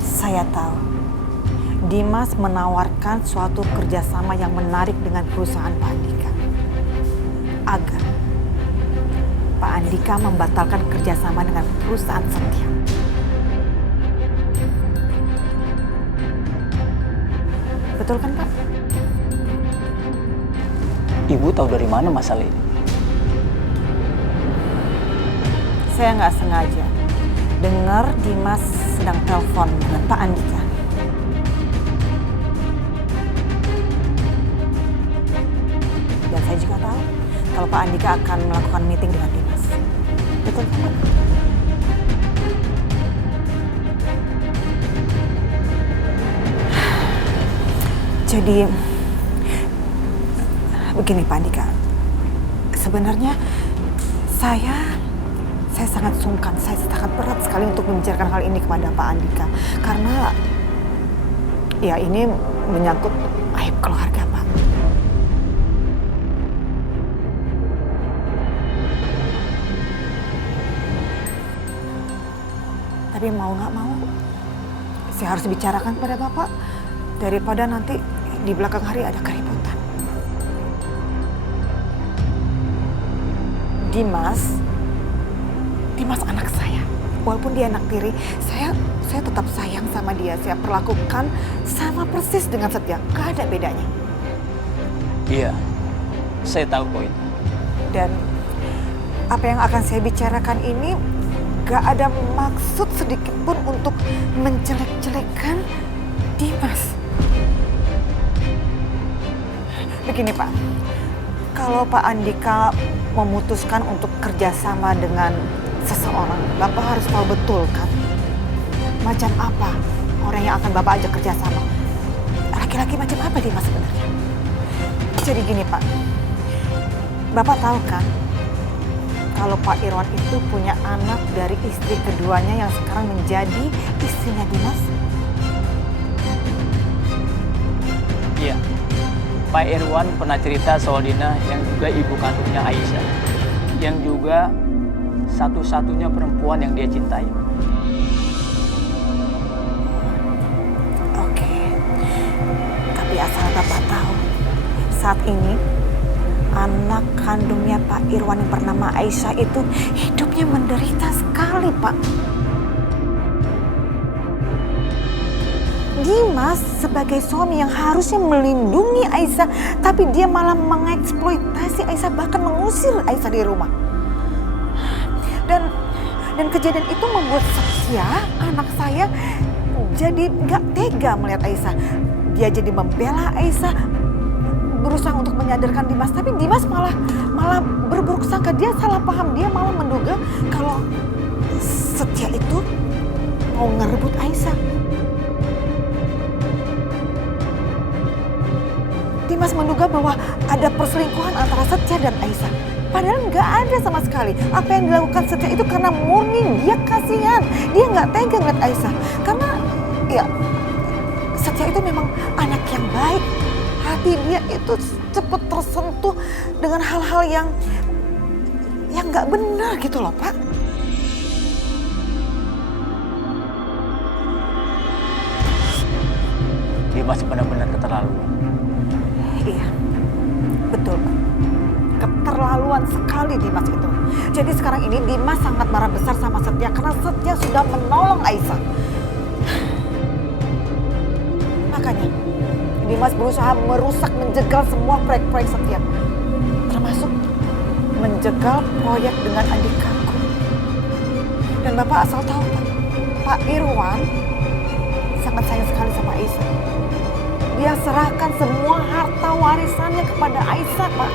saya tahu Dimas menawarkan suatu kerjasama yang menarik dengan perusahaan Pak Andika. Agar Pak Andika membatalkan kerjasama dengan perusahaan Setia. Betul kan Pak? Ibu tahu dari mana masalah ini? Saya nggak sengaja dengar Dimas sedang telepon dengan Pak Andika. Dan saya juga tahu kalau Pak Andika akan melakukan meeting dengan Dimas. Betul kan Pak? Jadi begini Pak Andika, sebenarnya saya sangat sungkan, saya sangat berat sekali untuk membicarakan hal ini kepada Pak Andika. Karena ya ini menyangkut aib keluarga Pak. Tapi mau nggak mau, saya harus bicarakan pada Bapak daripada nanti di belakang hari ada keributan. Dimas anak saya. Walaupun dia anak tiri, saya tetap sayang sama dia. Saya perlakukan sama persis dengan Setia. Gak ada bedanya. Iya, saya tahu kok itu. Dan apa yang akan saya bicarakan ini gak ada maksud sedikit pun untuk menjelek-jelekan Dimas. Begini Pak, kalau Pak Andika memutuskan untuk kerjasama dengan seseorang, Bapak harus tahu betul kan macam apa orang yang akan Bapak ajak kerjasama. Laki-laki macam apa Dimas sebenarnya? Jadi gini Pak, Bapak tahu kan kalau Pak Irwan itu punya anak dari istri keduanya yang sekarang menjadi istrinya Dimas? Iya, Pak Irwan pernah cerita soal Dina yang juga ibu kandungnya Aisyah, yang juga satu-satunya perempuan yang dia cintai. Oke, tapi asal Bapak tahu, saat ini anak kandungnya Pak Irwan yang bernama Aisyah itu hidupnya menderita sekali, Pak. Dimas sebagai suami yang harusnya melindungi Aisyah, tapi dia malah mengeksploitasi Aisyah, bahkan mengusir Aisyah di rumah. Dan kejadian itu membuat Setia, anak saya, jadi gak tega melihat Aisyah. Dia jadi membela Aisyah, berusaha untuk menyadarkan Dimas, tapi Dimas malah berburuk sangka. Dia salah paham, dia malah menduga kalau Setia itu mau ngerebut Aisyah. Dimas menduga bahwa ada perselingkuhan antara Setia dan Aisyah. Padahal nggak ada sama sekali. Apa yang dilakukan Setia itu karena murni dia kasihan. Dia nggak tega ngeliat Aisyah. Karena ya Setia itu memang anak yang baik. Hati dia itu cepat tersentuh dengan hal-hal yang nggak benar gitu loh, Pak. Dimas benar-benar keterlaluan. Iya, betul Pak. Keterlaluan sekali Dimas itu. Jadi sekarang ini Dimas sangat marah besar sama Setia karena Setia sudah menolong Aisyah. Makanya Dimas berusaha merusak, menjegal semua proyek-proyek Setia. Termasuk menjegal proyek dengan Andikaku. Dan Bapak asal tahu Pak Irwan sangat sayang sekali sama Aisyah. Dia serahkan semua harta warisannya kepada Aisyah, Pak.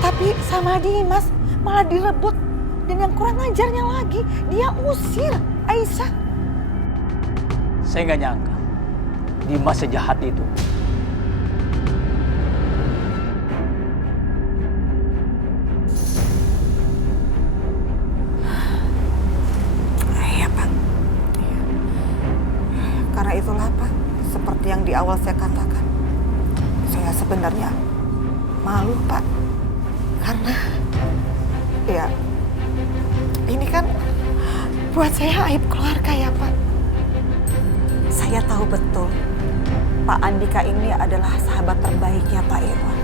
Tapi sama Dimas malah direbut. Dan yang kurang ajarnya lagi, dia usir Aisyah. Saya nggak nyangka Dimas sejahat itu. Iya, Pak. Karena itulah, Pak, seperti yang di awal saya katakan, saya sebenarnya malu, Pak. Karena ya ini kan buat saya aib keluarga ya, Pak. Saya tahu betul Pak Andika ini adalah sahabat terbaiknya Pak Irwan.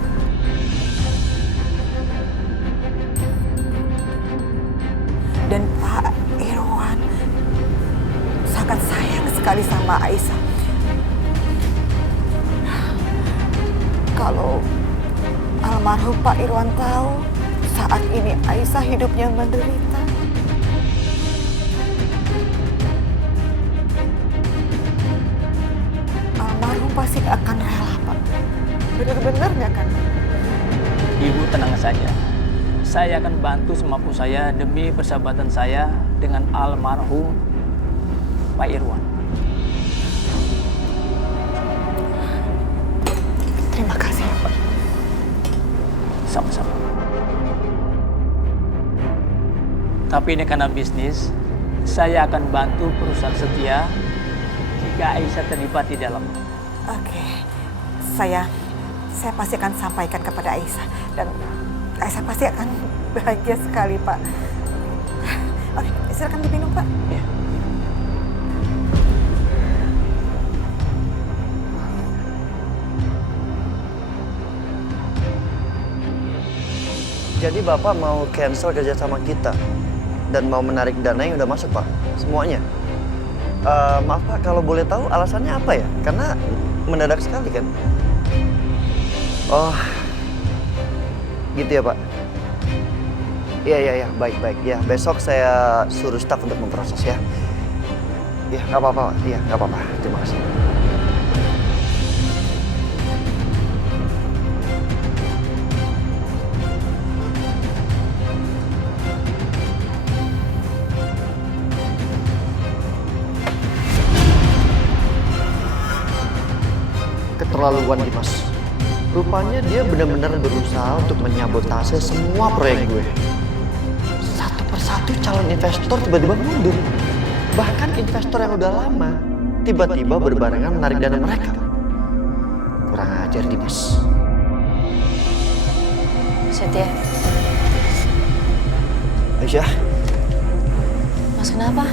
Dan Pak Irwan sangat sayang sekali sama Aisyah. Kalau almarhum Pak Irwan tahu saat ini Aisyah hidupnya menderita, almarhum pasti akan rela, Pak. Benar-benar nggak kan? Ibu tenang saja. Saya akan bantu semampu saya demi persahabatan saya dengan almarhum Pak Irwan. Terima kasih, Pak. Sama-sama. Tapi ini karena bisnis, saya akan bantu perusahaan Setia jika Aisyah terlibat di dalam. Oke, saya pasti akan sampaikan kepada Aisyah dan Aisyah pasti akan bahagia sekali, Pak. Oke, silakan diminum, Pak. Ya. Jadi Bapak mau cancel kerjasama kita dan mau menarik dana yang udah masuk, Pak? Semuanya? Maaf Pak, kalau boleh tahu alasannya apa ya? Karena mendadak sekali kan? Oh, gitu ya Pak? Iya, baik. Ya, besok saya suruh staf untuk memproses ya. Iya, nggak apa-apa Pak. Iya, nggak apa-apa. Terima kasih. Keterlaluan Dimas. Rupanya dia benar-benar berusaha untuk menyabotase semua proyek gue. Satu persatu calon investor tiba-tiba mundur. Bahkan investor yang udah lama tiba-tiba berbarengan menarik dana mereka. Kurang ajar Dimas. Setia, Aisyah, Mas kenapa?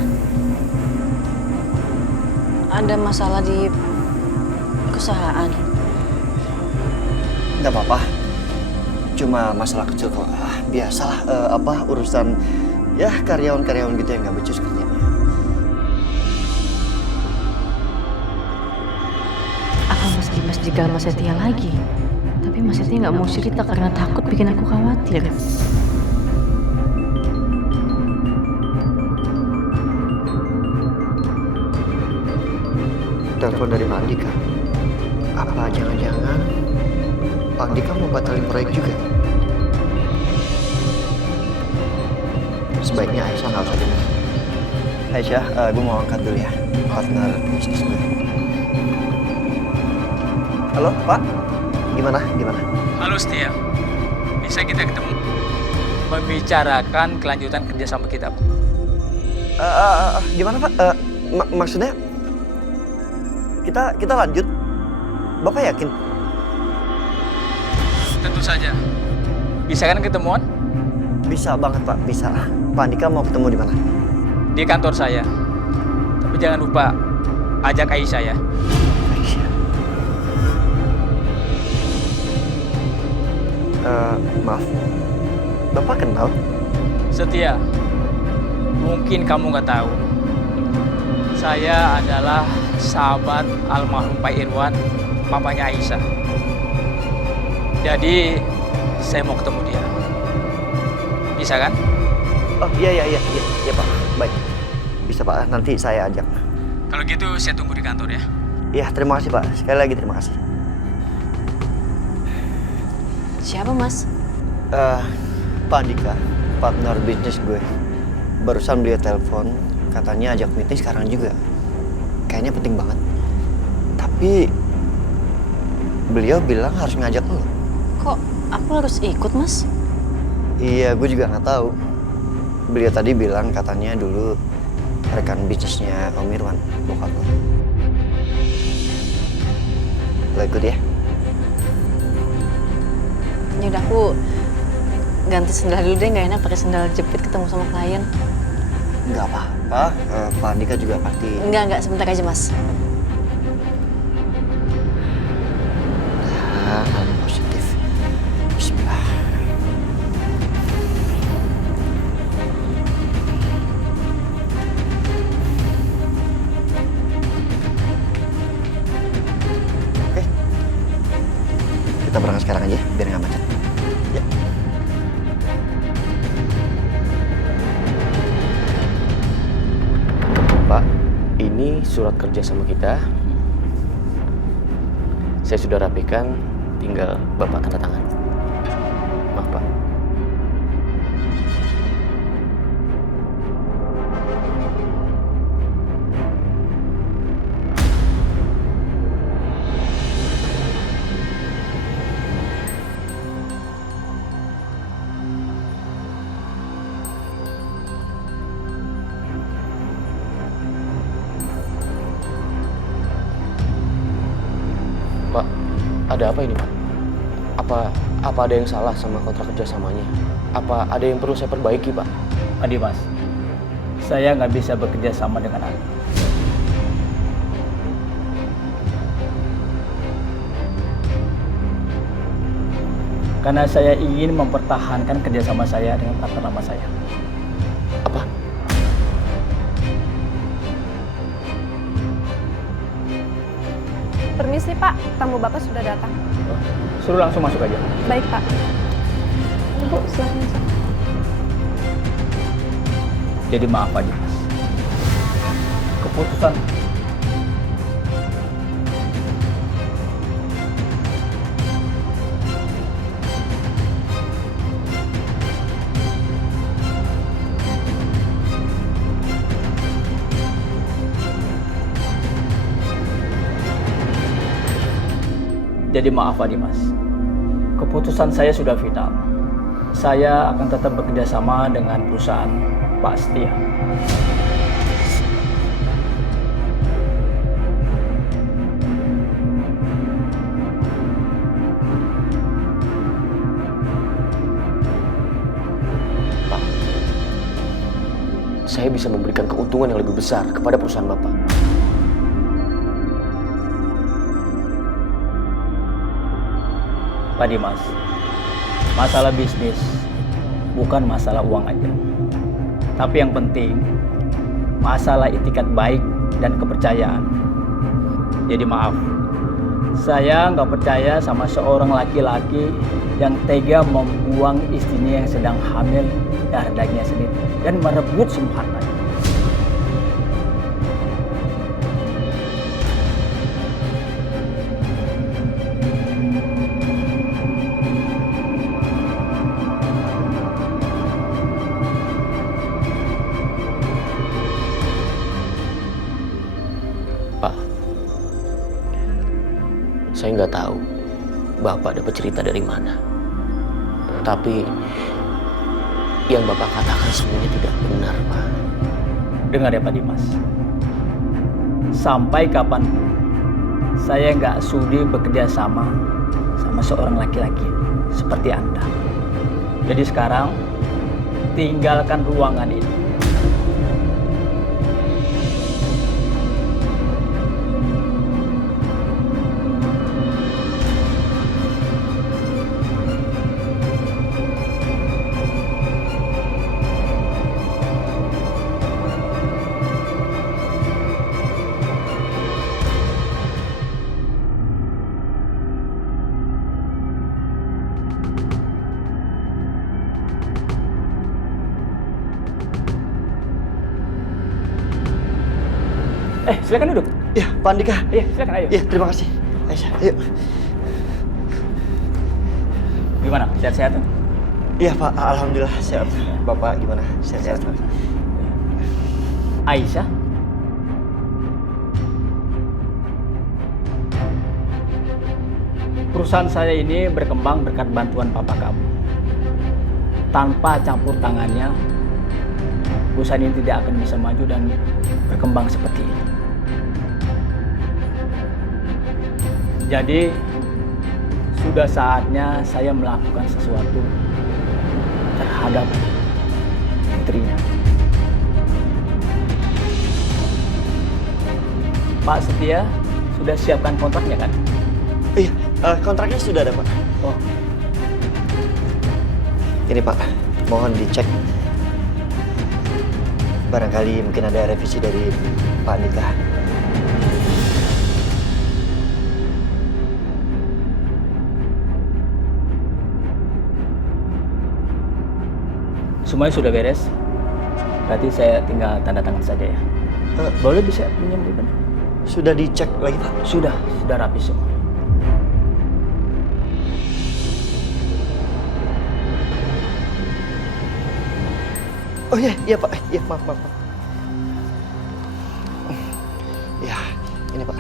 Ada masalah di perusahaan? nggak apa-apa. Cuma masalah kecil kok. Biasalah urusan ya karyawan-karyawan gitu yang nggak becus kerjanya. Apa Mas Dimas jegal Mas Setia lagi? Tapi Mas Setia nggak mau cerita karena takut bikin aku khawatir. Telepon dari Pak Andika. Apa jangan-jangan Pak Andika mau batalin proyek juga? Sebaiknya Aisyah nggak usah dengar. Aisyah, gue mau angkat dulu ya, partner bisnis gue. Halo, Pak. Gimana? Halo Setia, bisa kita ketemu? Membicarakan kelanjutan kerjasama kita, Pak. Gimana Pak? Maksudnya kita lanjut? Bapak yakin? Tentu saja. Bisa kan ketemuan? Bisa banget Pak, bisa. Pak Andika mau ketemu di mana? Di kantor saya. Tapi jangan lupa ajak Aisyah ya. Aisyah. Maaf, Bapak kenal? Setia, mungkin kamu nggak tahu. Saya adalah sahabat almarhum Pak Irwan, papanya Aisyah. Jadi saya mau ketemu dia. Bisa kan? Oh iya Pak. Baik. Bisa Pak, nanti saya ajak. Kalau gitu saya tunggu di kantor ya. Iya, terima kasih Pak. Sekali lagi terima kasih. Siapa Mas? Pak Andika, partner bisnis gue. Barusan beliau telepon, katanya ajak meeting sekarang juga. Kayaknya penting banget. Tapi beliau bilang harus ngajak lo. Kok aku harus ikut Mas? Iya, gue juga nggak tahu. Beliau tadi bilang katanya dulu rekan bisnisnya Om Irwan, bokap lo. Lo ikut ya? Yaudah aku ganti sendal dulu deh, nggak enak pakai sendal jepit ketemu sama klien. Nggak apa-apa, Pak Andika juga pasti... Enggak, sebentar aja Mas. Nah, hal yang positif. Bismillah. Oke. Kita berangkat sekarang aja, biar nggak macet. Ya. Pak, ini surat kerja sama kita. Saya sudah rapikan, tinggal Bapak tanda tangan. Maaf Pak. Pak, ada apa ini Pak? Apa ada yang salah sama kontrak kerjasamanya? Apa ada yang perlu saya perbaiki Pak? Adi Mas, saya nggak bisa bekerja sama dengan Anda. Karena saya ingin mempertahankan kerjasama saya dengan partner lama saya. Apa? Permisi Pak, tamu Bapak sudah datang. Suruh langsung masuk aja. Baik Pak. Ibu, silahkan masuk. Jadi maaf Pak Dimas. Keputusan Jadi maaf Pak Dimas, keputusan saya sudah final. Saya akan tetap bekerja sama dengan perusahaan Pak Setia. Pak, saya bisa memberikan keuntungan yang lebih besar kepada perusahaan Bapak. Pak Dimas, masalah bisnis bukan masalah uang aja. Tapi yang penting, masalah itikat baik dan kepercayaan. Jadi maaf, saya nggak percaya sama seorang laki-laki yang tega membuang istrinya yang sedang hamil darah dagingnya sendiri dan merebut semua hartanya. Saya nggak tahu Bapak dapat cerita dari mana. Tapi yang Bapak katakan semuanya tidak benar, Pak. Dengar ya Pak Dimas, sampai kapanpun saya nggak sudi bekerja sama seorang laki-laki seperti Anda. Jadi sekarang tinggalkan ruangan ini. Silakan duduk. Ya, Pak Andika. Iya, silakan ayo. Iya, terima kasih. Aisyah, ayo. Gimana? Sehat-sehat? Iya, Pak. Alhamdulillah sehat. Bapak gimana? Sehat-sehat, Pak. Aisyah? Perusahaan saya ini berkembang berkat bantuan papa kamu. Tanpa campur tangannya, perusahaan ini tidak akan bisa maju dan berkembang seperti ini. Jadi, sudah saatnya saya melakukan sesuatu terhadap putrinya. Pak Setia sudah siapkan kontraknya kan? Iya, kontraknya sudah ada, Pak. Oh. Ini, Pak. Mohon dicek. Barangkali mungkin ada revisi dari Pak Andika. Semuanya sudah beres. Berarti saya tinggal tanda tangan saja ya. Boleh bisa pinjam ribbon? Sudah dicek lagi, Pak? Sudah rapi semua. Oh iya Pak. Iya, maaf. Ya, ini Pak.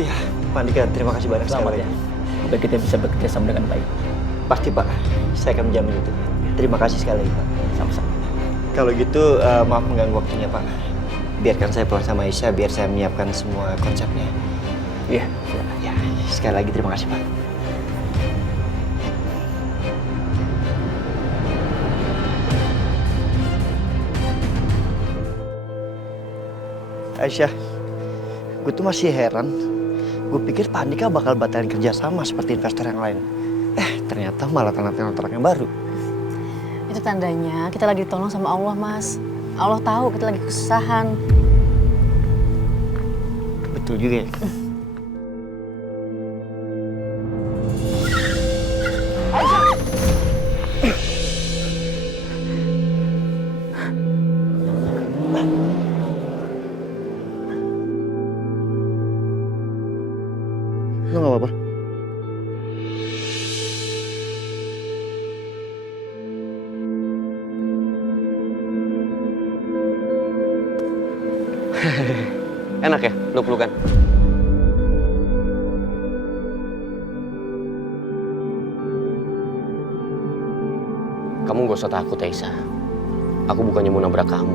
Iya, Pak Andika, terima kasih banyak Selamat sekali. ya. Supaya kita bisa bekerja sama dengan baik. Pasti Pak, saya akan menjamin itu. Terima kasih sekali lagi Pak. Sama-sama. Kalau gitu, maaf mengganggu waktunya Pak. Biarkan saya pulang sama Aisyah, biar saya menyiapkan semua konsepnya. Iya. Ya, sekali lagi terima kasih Pak. Aisyah, gue tuh masih heran. Gue pikir Pak Andika bakal batalin kerjasama seperti investor yang lain. Ternyata malah tanda tangan kontrak yang baru. Itu tandanya kita lagi ditolong sama Allah, Mas. Allah tahu kita lagi kesusahan. Betul juga ya. Lo gak apa-apa? Enak ya, peluk-pelukan. Kamu gak usah takut, Aisyah. Aku bukannya mau nabrak kamu.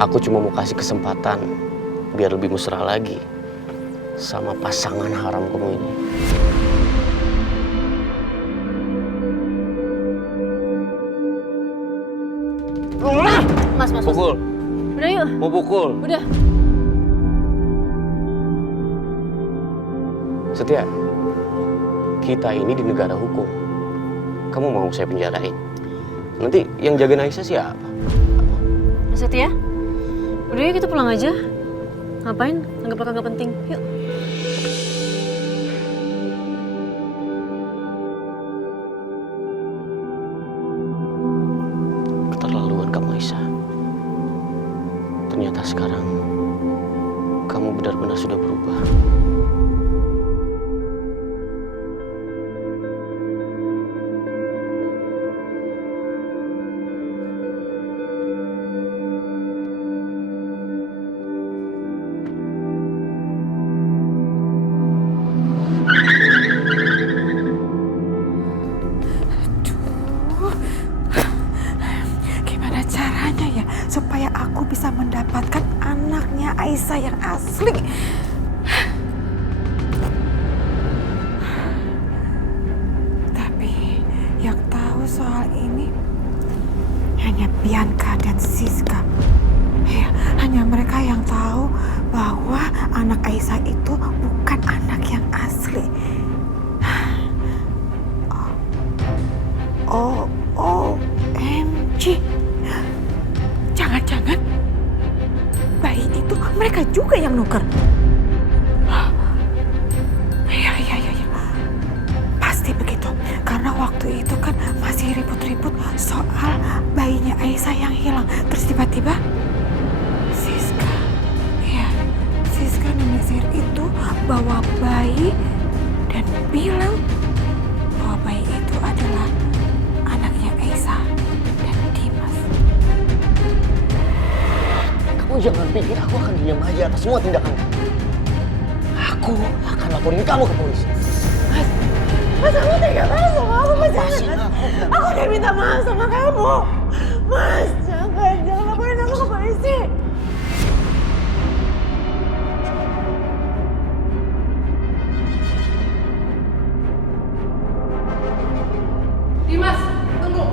Aku cuma mau kasih kesempatan biar lebih mesra lagi sama pasangan haram kamu ini. Mas. Pukul. Udah yuk. Mau pukul. Udah. Setia, kita ini di negara hukum. Kamu mau saya penjarain? Nanti yang jagain Aisyah siapa? Mas Setia, udah yuk kita pulang aja. Ngapain? Anggap nggak penting. Yuk. Keterlaluan kamu, Aisyah. Ternyata sekarang kamu benar-benar sudah berubah. Gimana caranya ya supaya aku bisa mendapatkan anaknya Aisyah yang asli? Tapi yang tahu soal ini hanya Bianca dan Siska. Ya, hanya mereka yang tahu bahwa anak Aisyah itu bukan anak yang asli. OMG. Jangan-jangan bayi itu mereka juga yang nuker. Iya. Pasti begitu. Karena waktu itu kan masih ribut-ribut soal bayinya Aisyah yang hilang. Terus tiba-tiba Siska nenek sihir itu bawa bayi dan bilang bahwa bayi itu adalah anaknya Aisyah dan Dimas. Kamu jangan pikir aku akan diam aja atas semua tindakan kamu. Aku akan laporin kamu ke polisi. Mas, aku tega banget sama aku, Mas. Aku udah minta maaf sama kamu. Mas, jangan laporin aku ke polisi. Dimas, tunggu.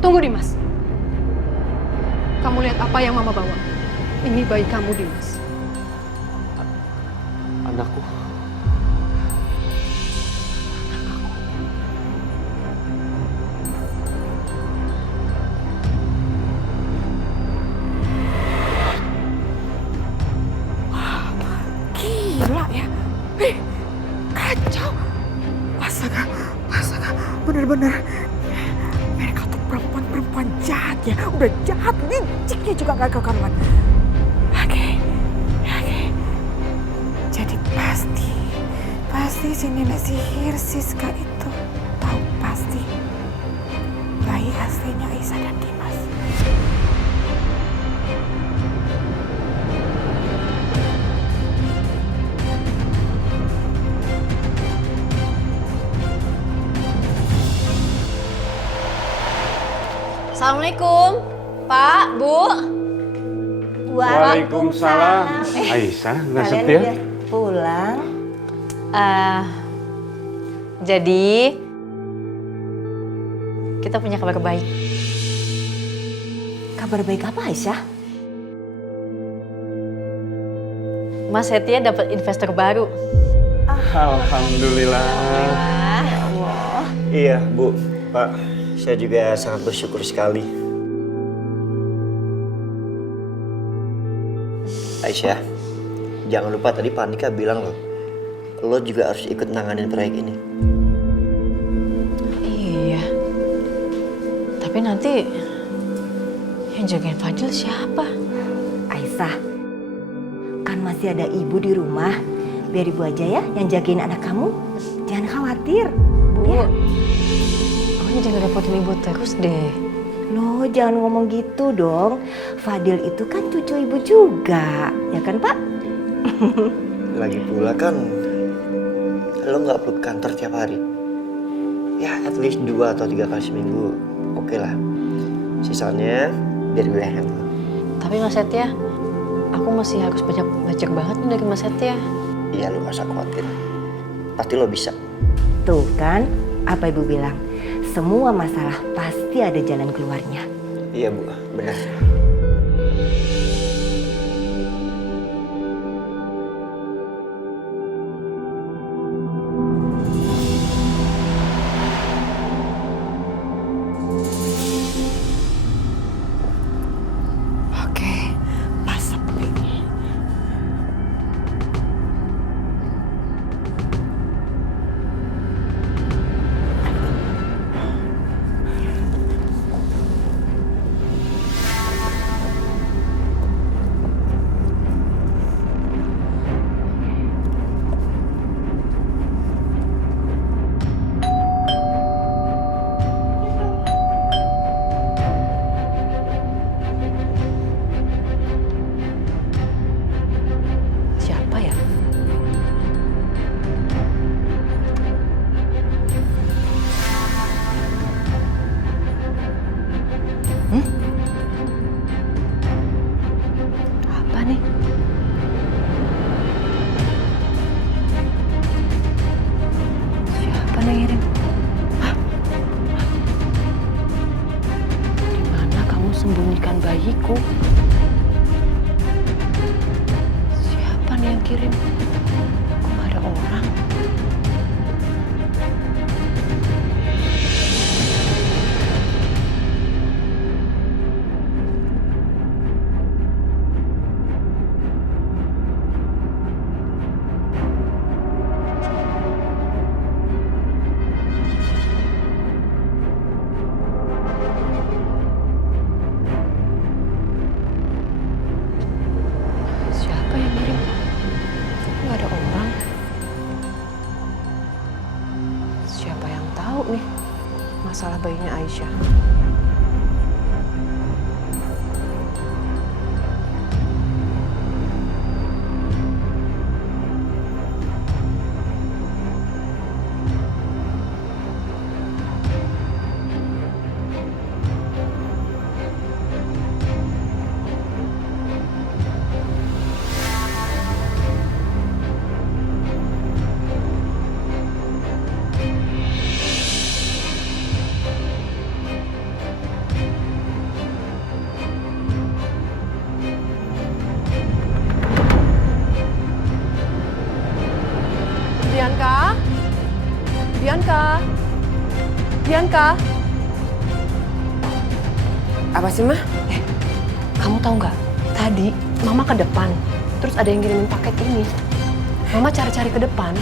Tunggu, Dimas. Kamu lihat apa yang Mama bawa? Ini bayi kamu, Dimas. Anakku. Gila ya. Kacau. Astaga. Bener-bener. Mereka tuh perempuan jahat ya. Udah jahat, liciknya juga gak karuan. Oke. Jadi pasti si nenek sihir Siska itu tahu pasti bayi aslinya Aisyah dan Dimas. Assalamualaikum, Pak, Bu. Waalaikumsalam. Aisyah, nggak setia? Pulang. Jadi kita punya kabar baik. Kabar baik apa, Aisyah? Mas Setia dapat investor baru. Alhamdulillah. Iya, Bu, Pak. Saya juga sangat bersyukur sekali. Aisyah, jangan lupa tadi Pak Andika bilang lo juga harus ikut nanganin proyek ini. Iya. Tapi nanti yang jagain Fadil siapa? Aisyah, kan masih ada ibu di rumah. Biar ibu aja ya yang jagain anak kamu. Jangan khawatir. Bu, Ya. Pokoknya jangan repotin ibu terus deh. Loh, jangan ngomong gitu dong. Fadil itu kan cucu ibu juga, ya kan Pak? Lagi pula kan lo nggak perlu ke kantor tiap hari. Ya, at least 2 atau 3 kali seminggu. Oke lah. Sisanya biar gue handle. Tapi Mas Setia, aku masih harus banyak belajar banget nih dari Mas Setia. Iya, lo gak usah khawatir. Pasti lo bisa. Tuh kan, apa ibu bilang? Semua masalah pasti ada jalan keluarnya. Iya, Bu. Benar. Oke, pas sepi. Siapa ya? Apa nih? Siapa nih ngirim? Di mana kamu sembunyikan bayiku? Siapa nih yang kirim? Kok nggak ada orang? Siapa yang kirim? Nggak ada orang. Siapa yang tahu nih masalah bayinya Aisyah? Bianca? Bianca? Bianca? Apa sih, Mah? Kamu tahu nggak? Tadi Mama ke depan, terus ada yang ngirimin paket ini. Mama cari-cari ke depan,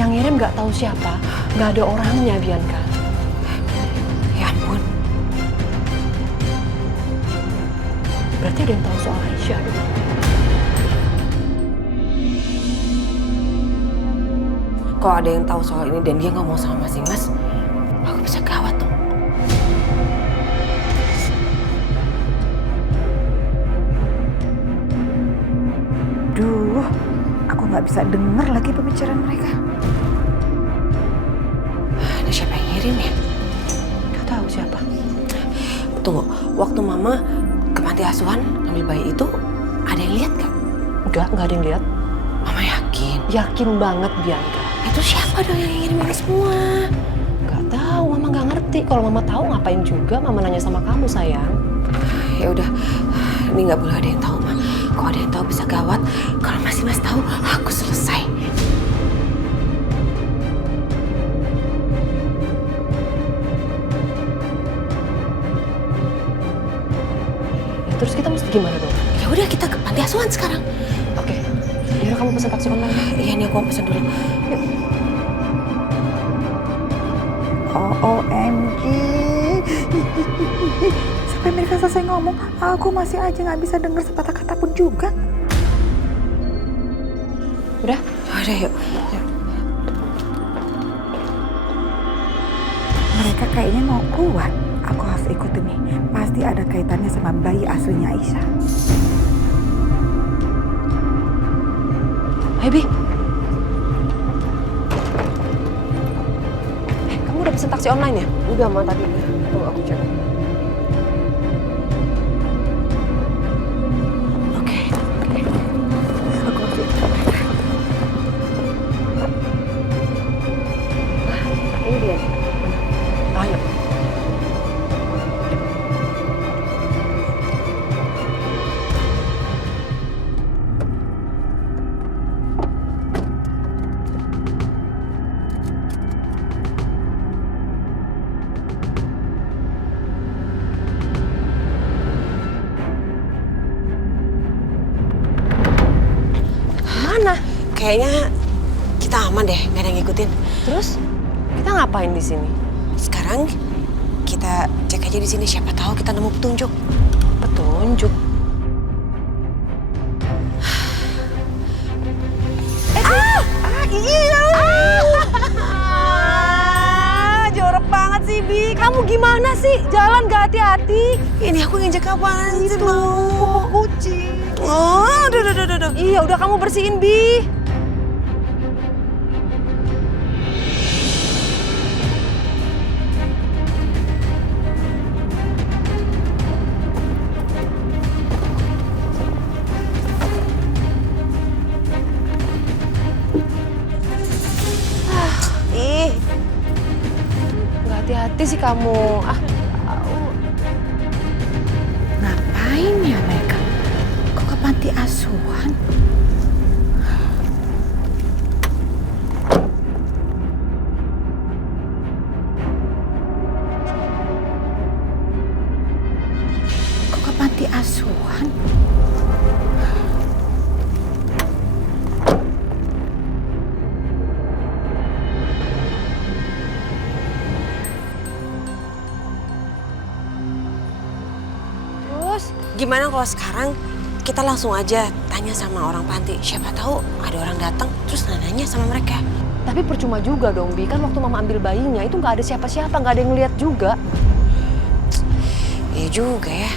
yang ngirim nggak tahu siapa, nggak ada orangnya, Bianca. Ya ampun. Berarti ada yang tahu soal Aisyah dong. Kalau ada yang tahu soal ini dan dia nggak mau sama si Mas, aku bisa gawat dong. Duh, aku nggak bisa denger lagi pembicaraan mereka. Ada siapa yang ngirim ya? Nggak tahu siapa. Tunggu, waktu Mama ke panti asuhan ngambil bayi itu, ada yang lihat nggak? Nggak ada yang lihat. Mama yakin? Yakin banget, Bianca. Itu siapa dong yang ngirim ini semua? Nggak tahu, Mama nggak ngerti. Kalau Mama tahu ngapain juga Mama nanya sama kamu, sayang. Ya udah, ini nggak boleh ada yang tahu, Ma. Kok ada yang tahu bisa gawat. Kalau masih Mas tahu, aku selesai. Ya, terus kita mesti gimana dong? Ya udah kita ke panti asuhan sekarang. Oke. Yaudah kamu pesan taksi online. Iya nih aku mau pesan dulu. Yuk. OMG. Sampai mereka selesai ngomong, aku masih aja nggak bisa dengar sepatah kata pun juga. Udah? Udah yuk. Mereka kayaknya mau keluar. Aku harus ikutin nih. Pasti ada kaitannya sama bayi aslinya Aisyah. Ayo, Bi. Kamu udah pesen taksi online ya? Udah, Ma, tadi. Tuh, aku cek. Oke. Aku harus ikutin mereka. Ini dia. Ayo. Mana? Kayaknya kita aman deh, nggak ada yang ngikutin. Terus kita ngapain di sini? Sekarang kita cek aja di sini, siapa tahu kita nemu petunjuk. Petunjuk? Iya. Jorok banget sih, Bi. Kamu gimana sih? Jalan gak hati-hati? Ini aku nginjek apaan sih, mau? Kucing. Oh, aduh. Iya, udah kamu bersihin, Bi. Gak hati-hati sih kamu. Ngapain ya mereka? Kok ke panti asuhan? Kok ke panti asuhan? Terus gimana kalau sekarang kita langsung aja tanya sama orang panti. Siapa tahu ada orang datang terus nanya sama mereka. Tapi percuma juga dong, Bi. Kan waktu Mama ambil bayinya itu nggak ada siapa-siapa, nggak ada yang ngeliat juga. Iya juga ya.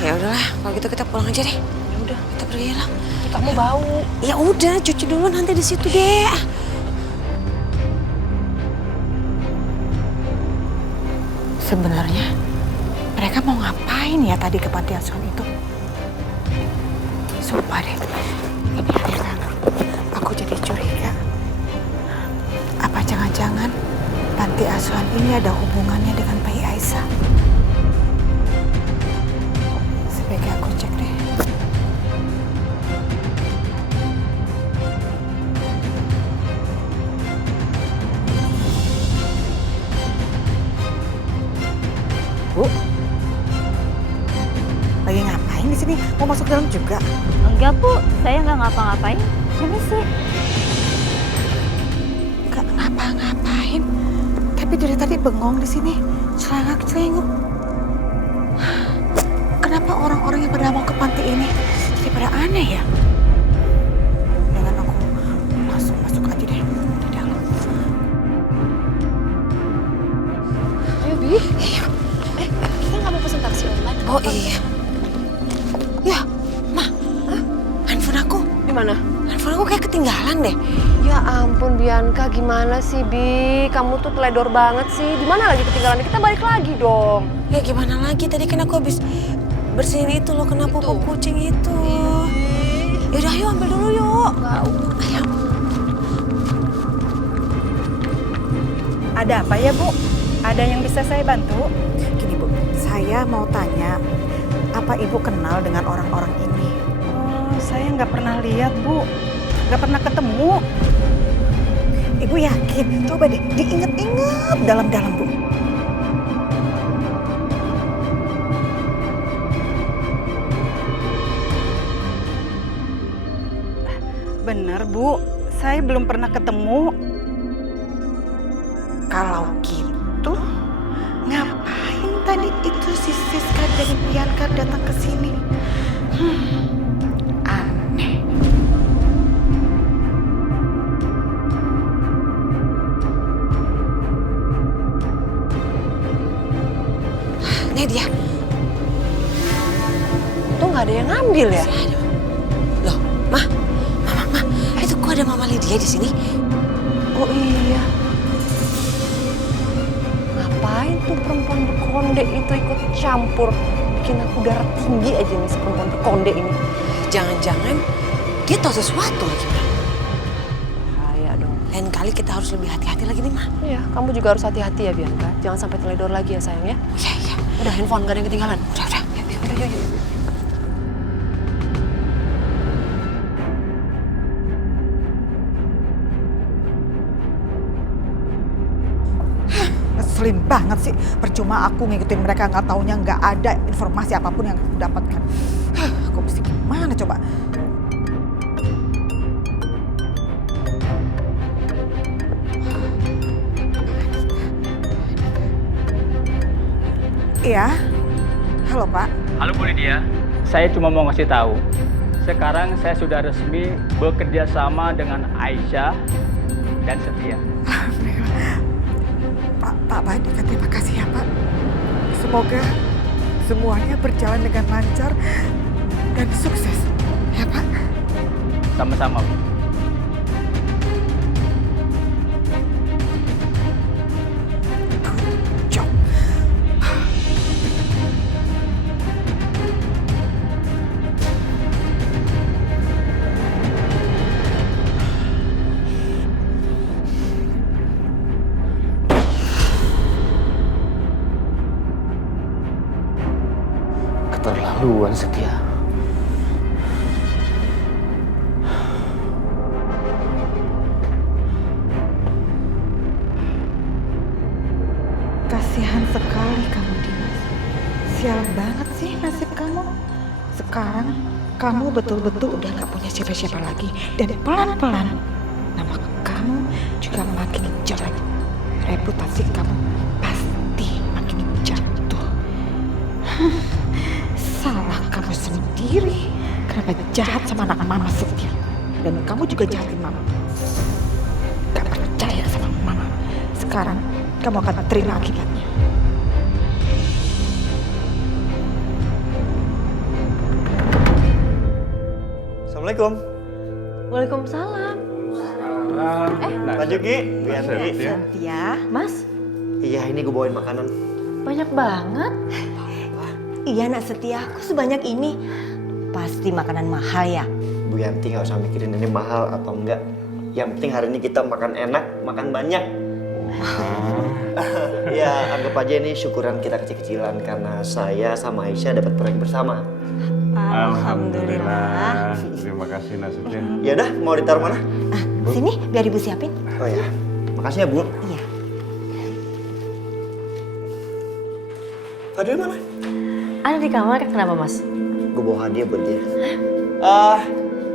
Ya udahlah, kalau gitu kita pulang aja deh. Ya udah, kita pergi lah. Kamu bau. Ya udah, cuci dulu nanti di situ deh. Sebenarnya mereka mau ngapain ya tadi ke panti asuhan itu? Sumpah deh, ini aneh banget. Aku jadi curiga. Apa jangan-jangan panti asuhan ini ada hubungannya dengan bayi Aisyah? Sebaiknya aku cek deh. Bu, lagi ngapain di sini? Mau masuk dalam juga? Enggak, Bu. Saya nggak ngapa-ngapain. Ini sih. Nggak ngapa-ngapain. Tapi dari tadi bengong di sini, celengak-celenguk. Kenapa orang-orang yang pada mau ke panti ini jadi pada aneh ya? Jangan aku masuk aja deh di dalam. Ayo, Bi. Kita nggak mau pesen taksi online. Oh iya. Ya, Ma. Handphone aku. Di mana? Handphone aku kayak ketinggalan deh. Ya ampun, Bianca, gimana sih, Bi? Kamu tuh teledor banget sih. Di mana lagi ketinggalan? Kita balik lagi dong. Ya gimana lagi? Tadi kan aku habis bersihin itu loh, kena popok kucing itu. Yaudah, ayo ambil dulu yuk. Ayo. Ada apa ya, Bu? Ada yang bisa saya bantu? Gini, Bu. Saya mau tanya, Apa Ibu kenal dengan orang-orang ini? Oh, saya nggak pernah lihat, Bu. Nggak pernah ketemu. Ibu yakin? Coba deh diinget-inget dalam-dalam, Bu. Bener, Bu. Saya belum pernah ketemu. Kalau gitu, ngapain tadi itu si Siska dan Bianca datang ke sini? Aneh. Nih dia. Tuh nggak ada yang ngambil ya? Loh, Ma, itu kok ada Mama Lydia di sini? Oh iya. Ngapain tuh perempuan berkonde itu ikut campur? Bikin aku darah tinggi aja nih si perempuan berkonde ini. Jangan-jangan dia tahu sesuatu lagi, Ma. Bahaya dong. Lain kali kita harus lebih hati-hati lagi nih, Ma. Iya, kamu juga harus hati-hati ya, Bianca. Jangan sampai teledor lagi ya, sayang ya. Iya. Udah, handphone gak ada yang ketinggalan. Udah. Yuk. Ngeselin banget sih. Percuma aku ngikutin mereka, nggak taunya nggak ada informasi apapun yang aku dapatkan. Aku mesti gimana coba? Iya, halo Pak. Halo Bu Lydia, saya cuma mau ngasih tahu. Sekarang saya sudah resmi bekerja sama dengan Aisyah dan Setia. Pak Andika, terima kasih ya Pak. Semoga semuanya berjalan dengan lancar dan sukses. Ya Pak? Sama-sama, Bu. Keterlaluan Setia. Kasihan sekali kamu, Dimas. Sial banget sih nasib kamu. Sekarang kamu betul-betul udah gak punya siapa-siapa lagi. Dan pelan-pelan nama kamu juga makin jelek. Reputasi kamu pasti makin jatuh. Salah kamu sendiri. Kenapa jahat sama anak mama Setia? Dan kamu juga jahatin mama. Gak percaya sama mama. Sekarang kamu akan terima akibatnya. Assalamualaikum. Waalaikumsalam. Pak Juki, Bianti. Setia, Mas, Iya, ini gue bawain makanan. banyak banget. Iya nak Setia, kok sebanyak ini? Pasti makanan mahal ya? Bu Yanti nggak usah mikirin ini mahal atau enggak. Yang penting hari ini kita makan enak, makan banyak. Ya, anggap aja ini syukuran kita kecil-kecilan karena saya sama Aisyah dapat proyek bersama. Alhamdulillah. Terima kasih Nasibnya. Ya udah, mau ditaruh mana? Sini, biar ibu siapin. Oh ya, makasih ya Bu. Iya. Fadil mana? Ada di kamar, kenapa Mas? Gue bawa hadiah buat dia.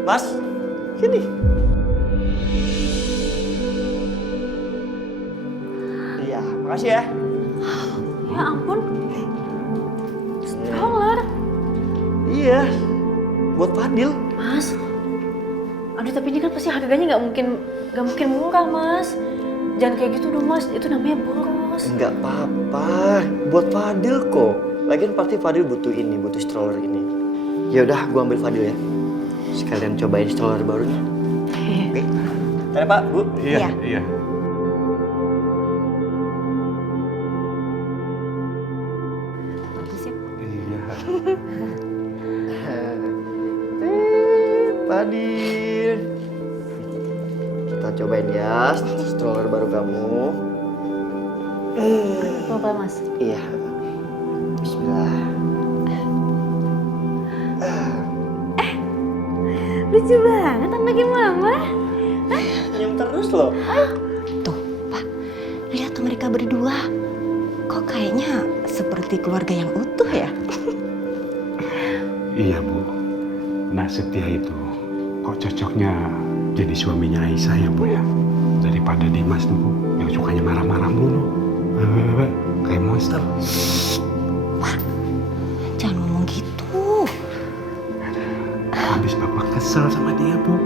Mas, sini. Iya, makasih ya. Ya ampun. Stroller. Iya, buat Fadil. Mas, aduh tapi ini kan pasti harganya nggak mungkin murah Mas. Jangan kayak gitu dong Mas, itu namanya boros. Enggak apa-apa, buat Fadil kok. Lagian pasti Fadil butuh ini, butuh stroller ini. Ya udah, gua ambil Fadil ya. Sekalian cobain stroller barunya. Oke. Tanya Pak, Bu. Iya. Bagus ya. Iya. Fadil. Kita cobain ya stroller baru kamu. Apa Mas? Iya. Bismillah. Lucu banget anaknya mama. Senyum terus loh. Lihat tuh mereka berdua. Kok kayaknya seperti keluarga yang utuh ya? Iya Bu, nah Setia itu kok cocoknya jadi suaminya Aisyah ya Bu ya. Daripada Dimas tuh Bu, yang sukanya marah-marah mulu. Kayak monster. Jangan ngomong gitu. Habis Bapak kesel sama dia Bu.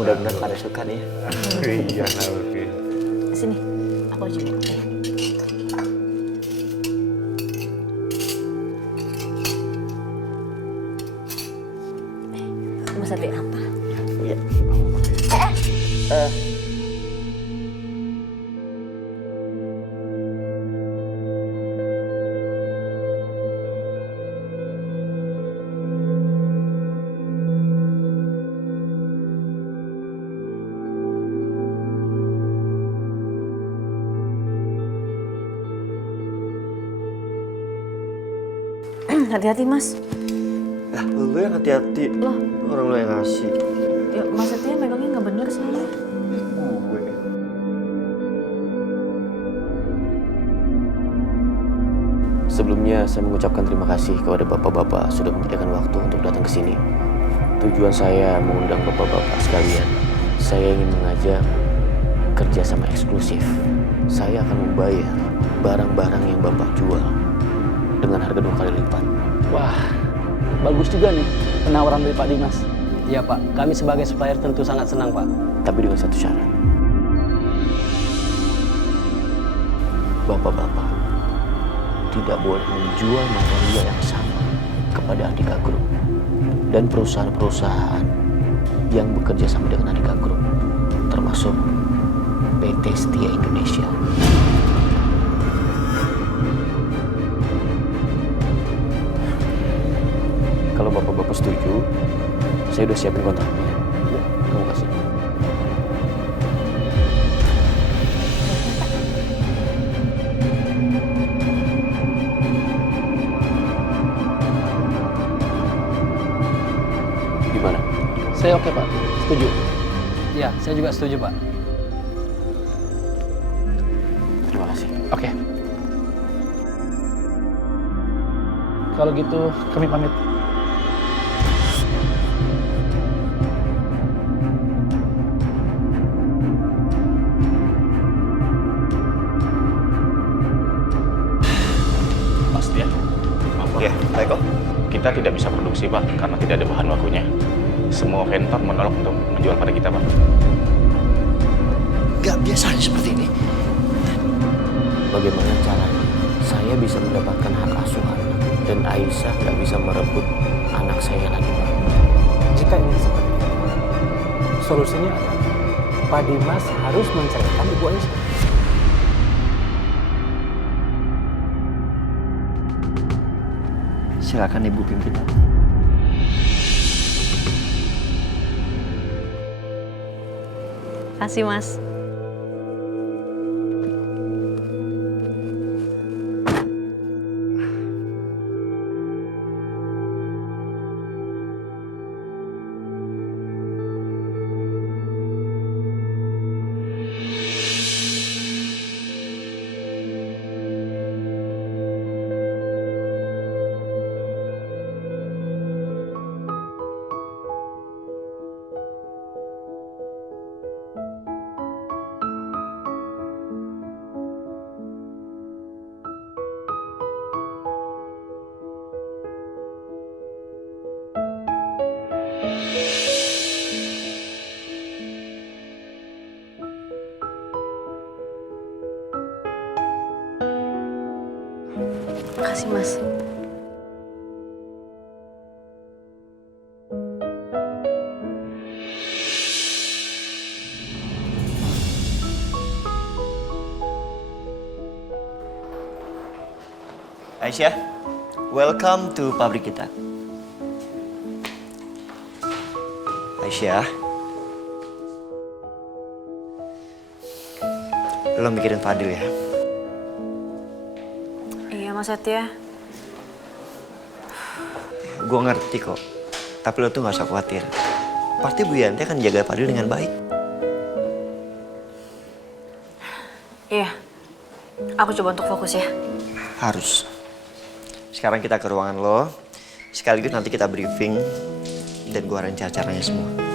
Mudah-mudahan pada suka nih. Iya, oke. Sini, aku aja. Mau sate apa? Iya. Hati-hati Mas. Lah, lu yang hati-hati. Loh. Orang lu yang ngasih. Ya, maksudnya megangnya nggak bener soalnya. Gue. Sebelumnya saya mengucapkan terima kasih kepada bapak-bapak sudah menyediakan waktu untuk datang ke sini. Tujuan saya mengundang bapak-bapak sekalian. Saya ingin mengajak kerjasama eksklusif. Saya akan membayar barang-barang yang bapak jual dengan harga 2 kali lipat. Wah, bagus juga nih penawaran dari Pak Dimas. Iya Pak, kami sebagai supplier tentu sangat senang Pak. Tapi dengan satu syarat. Bapak-bapak tidak boleh menjual material yang sama kepada Andika Group dan perusahaan-perusahaan yang bekerja sama dengan Andika Group, termasuk PT Setia Indonesia. Kalau bapak-bapak setuju, saya udah siapin kontaknya. Ya, kamu kasih. Gimana? Saya oke Pak, setuju. Ya, saya juga setuju Pak. Terima kasih. Oke. Kalau gitu kami pamit. Ya, baik kok. Kita tidak bisa produksi, Pak, karena tidak ada bahan bakunya. Semua vendor menolak untuk menjual pada kita, Pak. Gak biasanya seperti ini. Bagaimana caranya saya bisa mendapatkan hak asuh anak dan Aisyah nggak bisa merebut anak saya lagi, Pak? Jika ingin seperti itu, solusinya adalah Pak Dimas harus menceraikan Ibu Aisyah. Silakan Ibu pimpinan. Kasih Mas. Makasih, Mas. Aisyah, welcome to pabrik kita. Aisyah, lo mikirin Fadil ya? Iya, Mas Setia. Gue ngerti kok, tapi lo tuh gak usah khawatir. Pasti Bu Yanti akan jaga Fadil dengan baik. Iya, aku coba untuk fokus ya. Harus. Sekarang kita ke ruangan lo, sekaligus nanti kita briefing dan gue rencana caranya semua.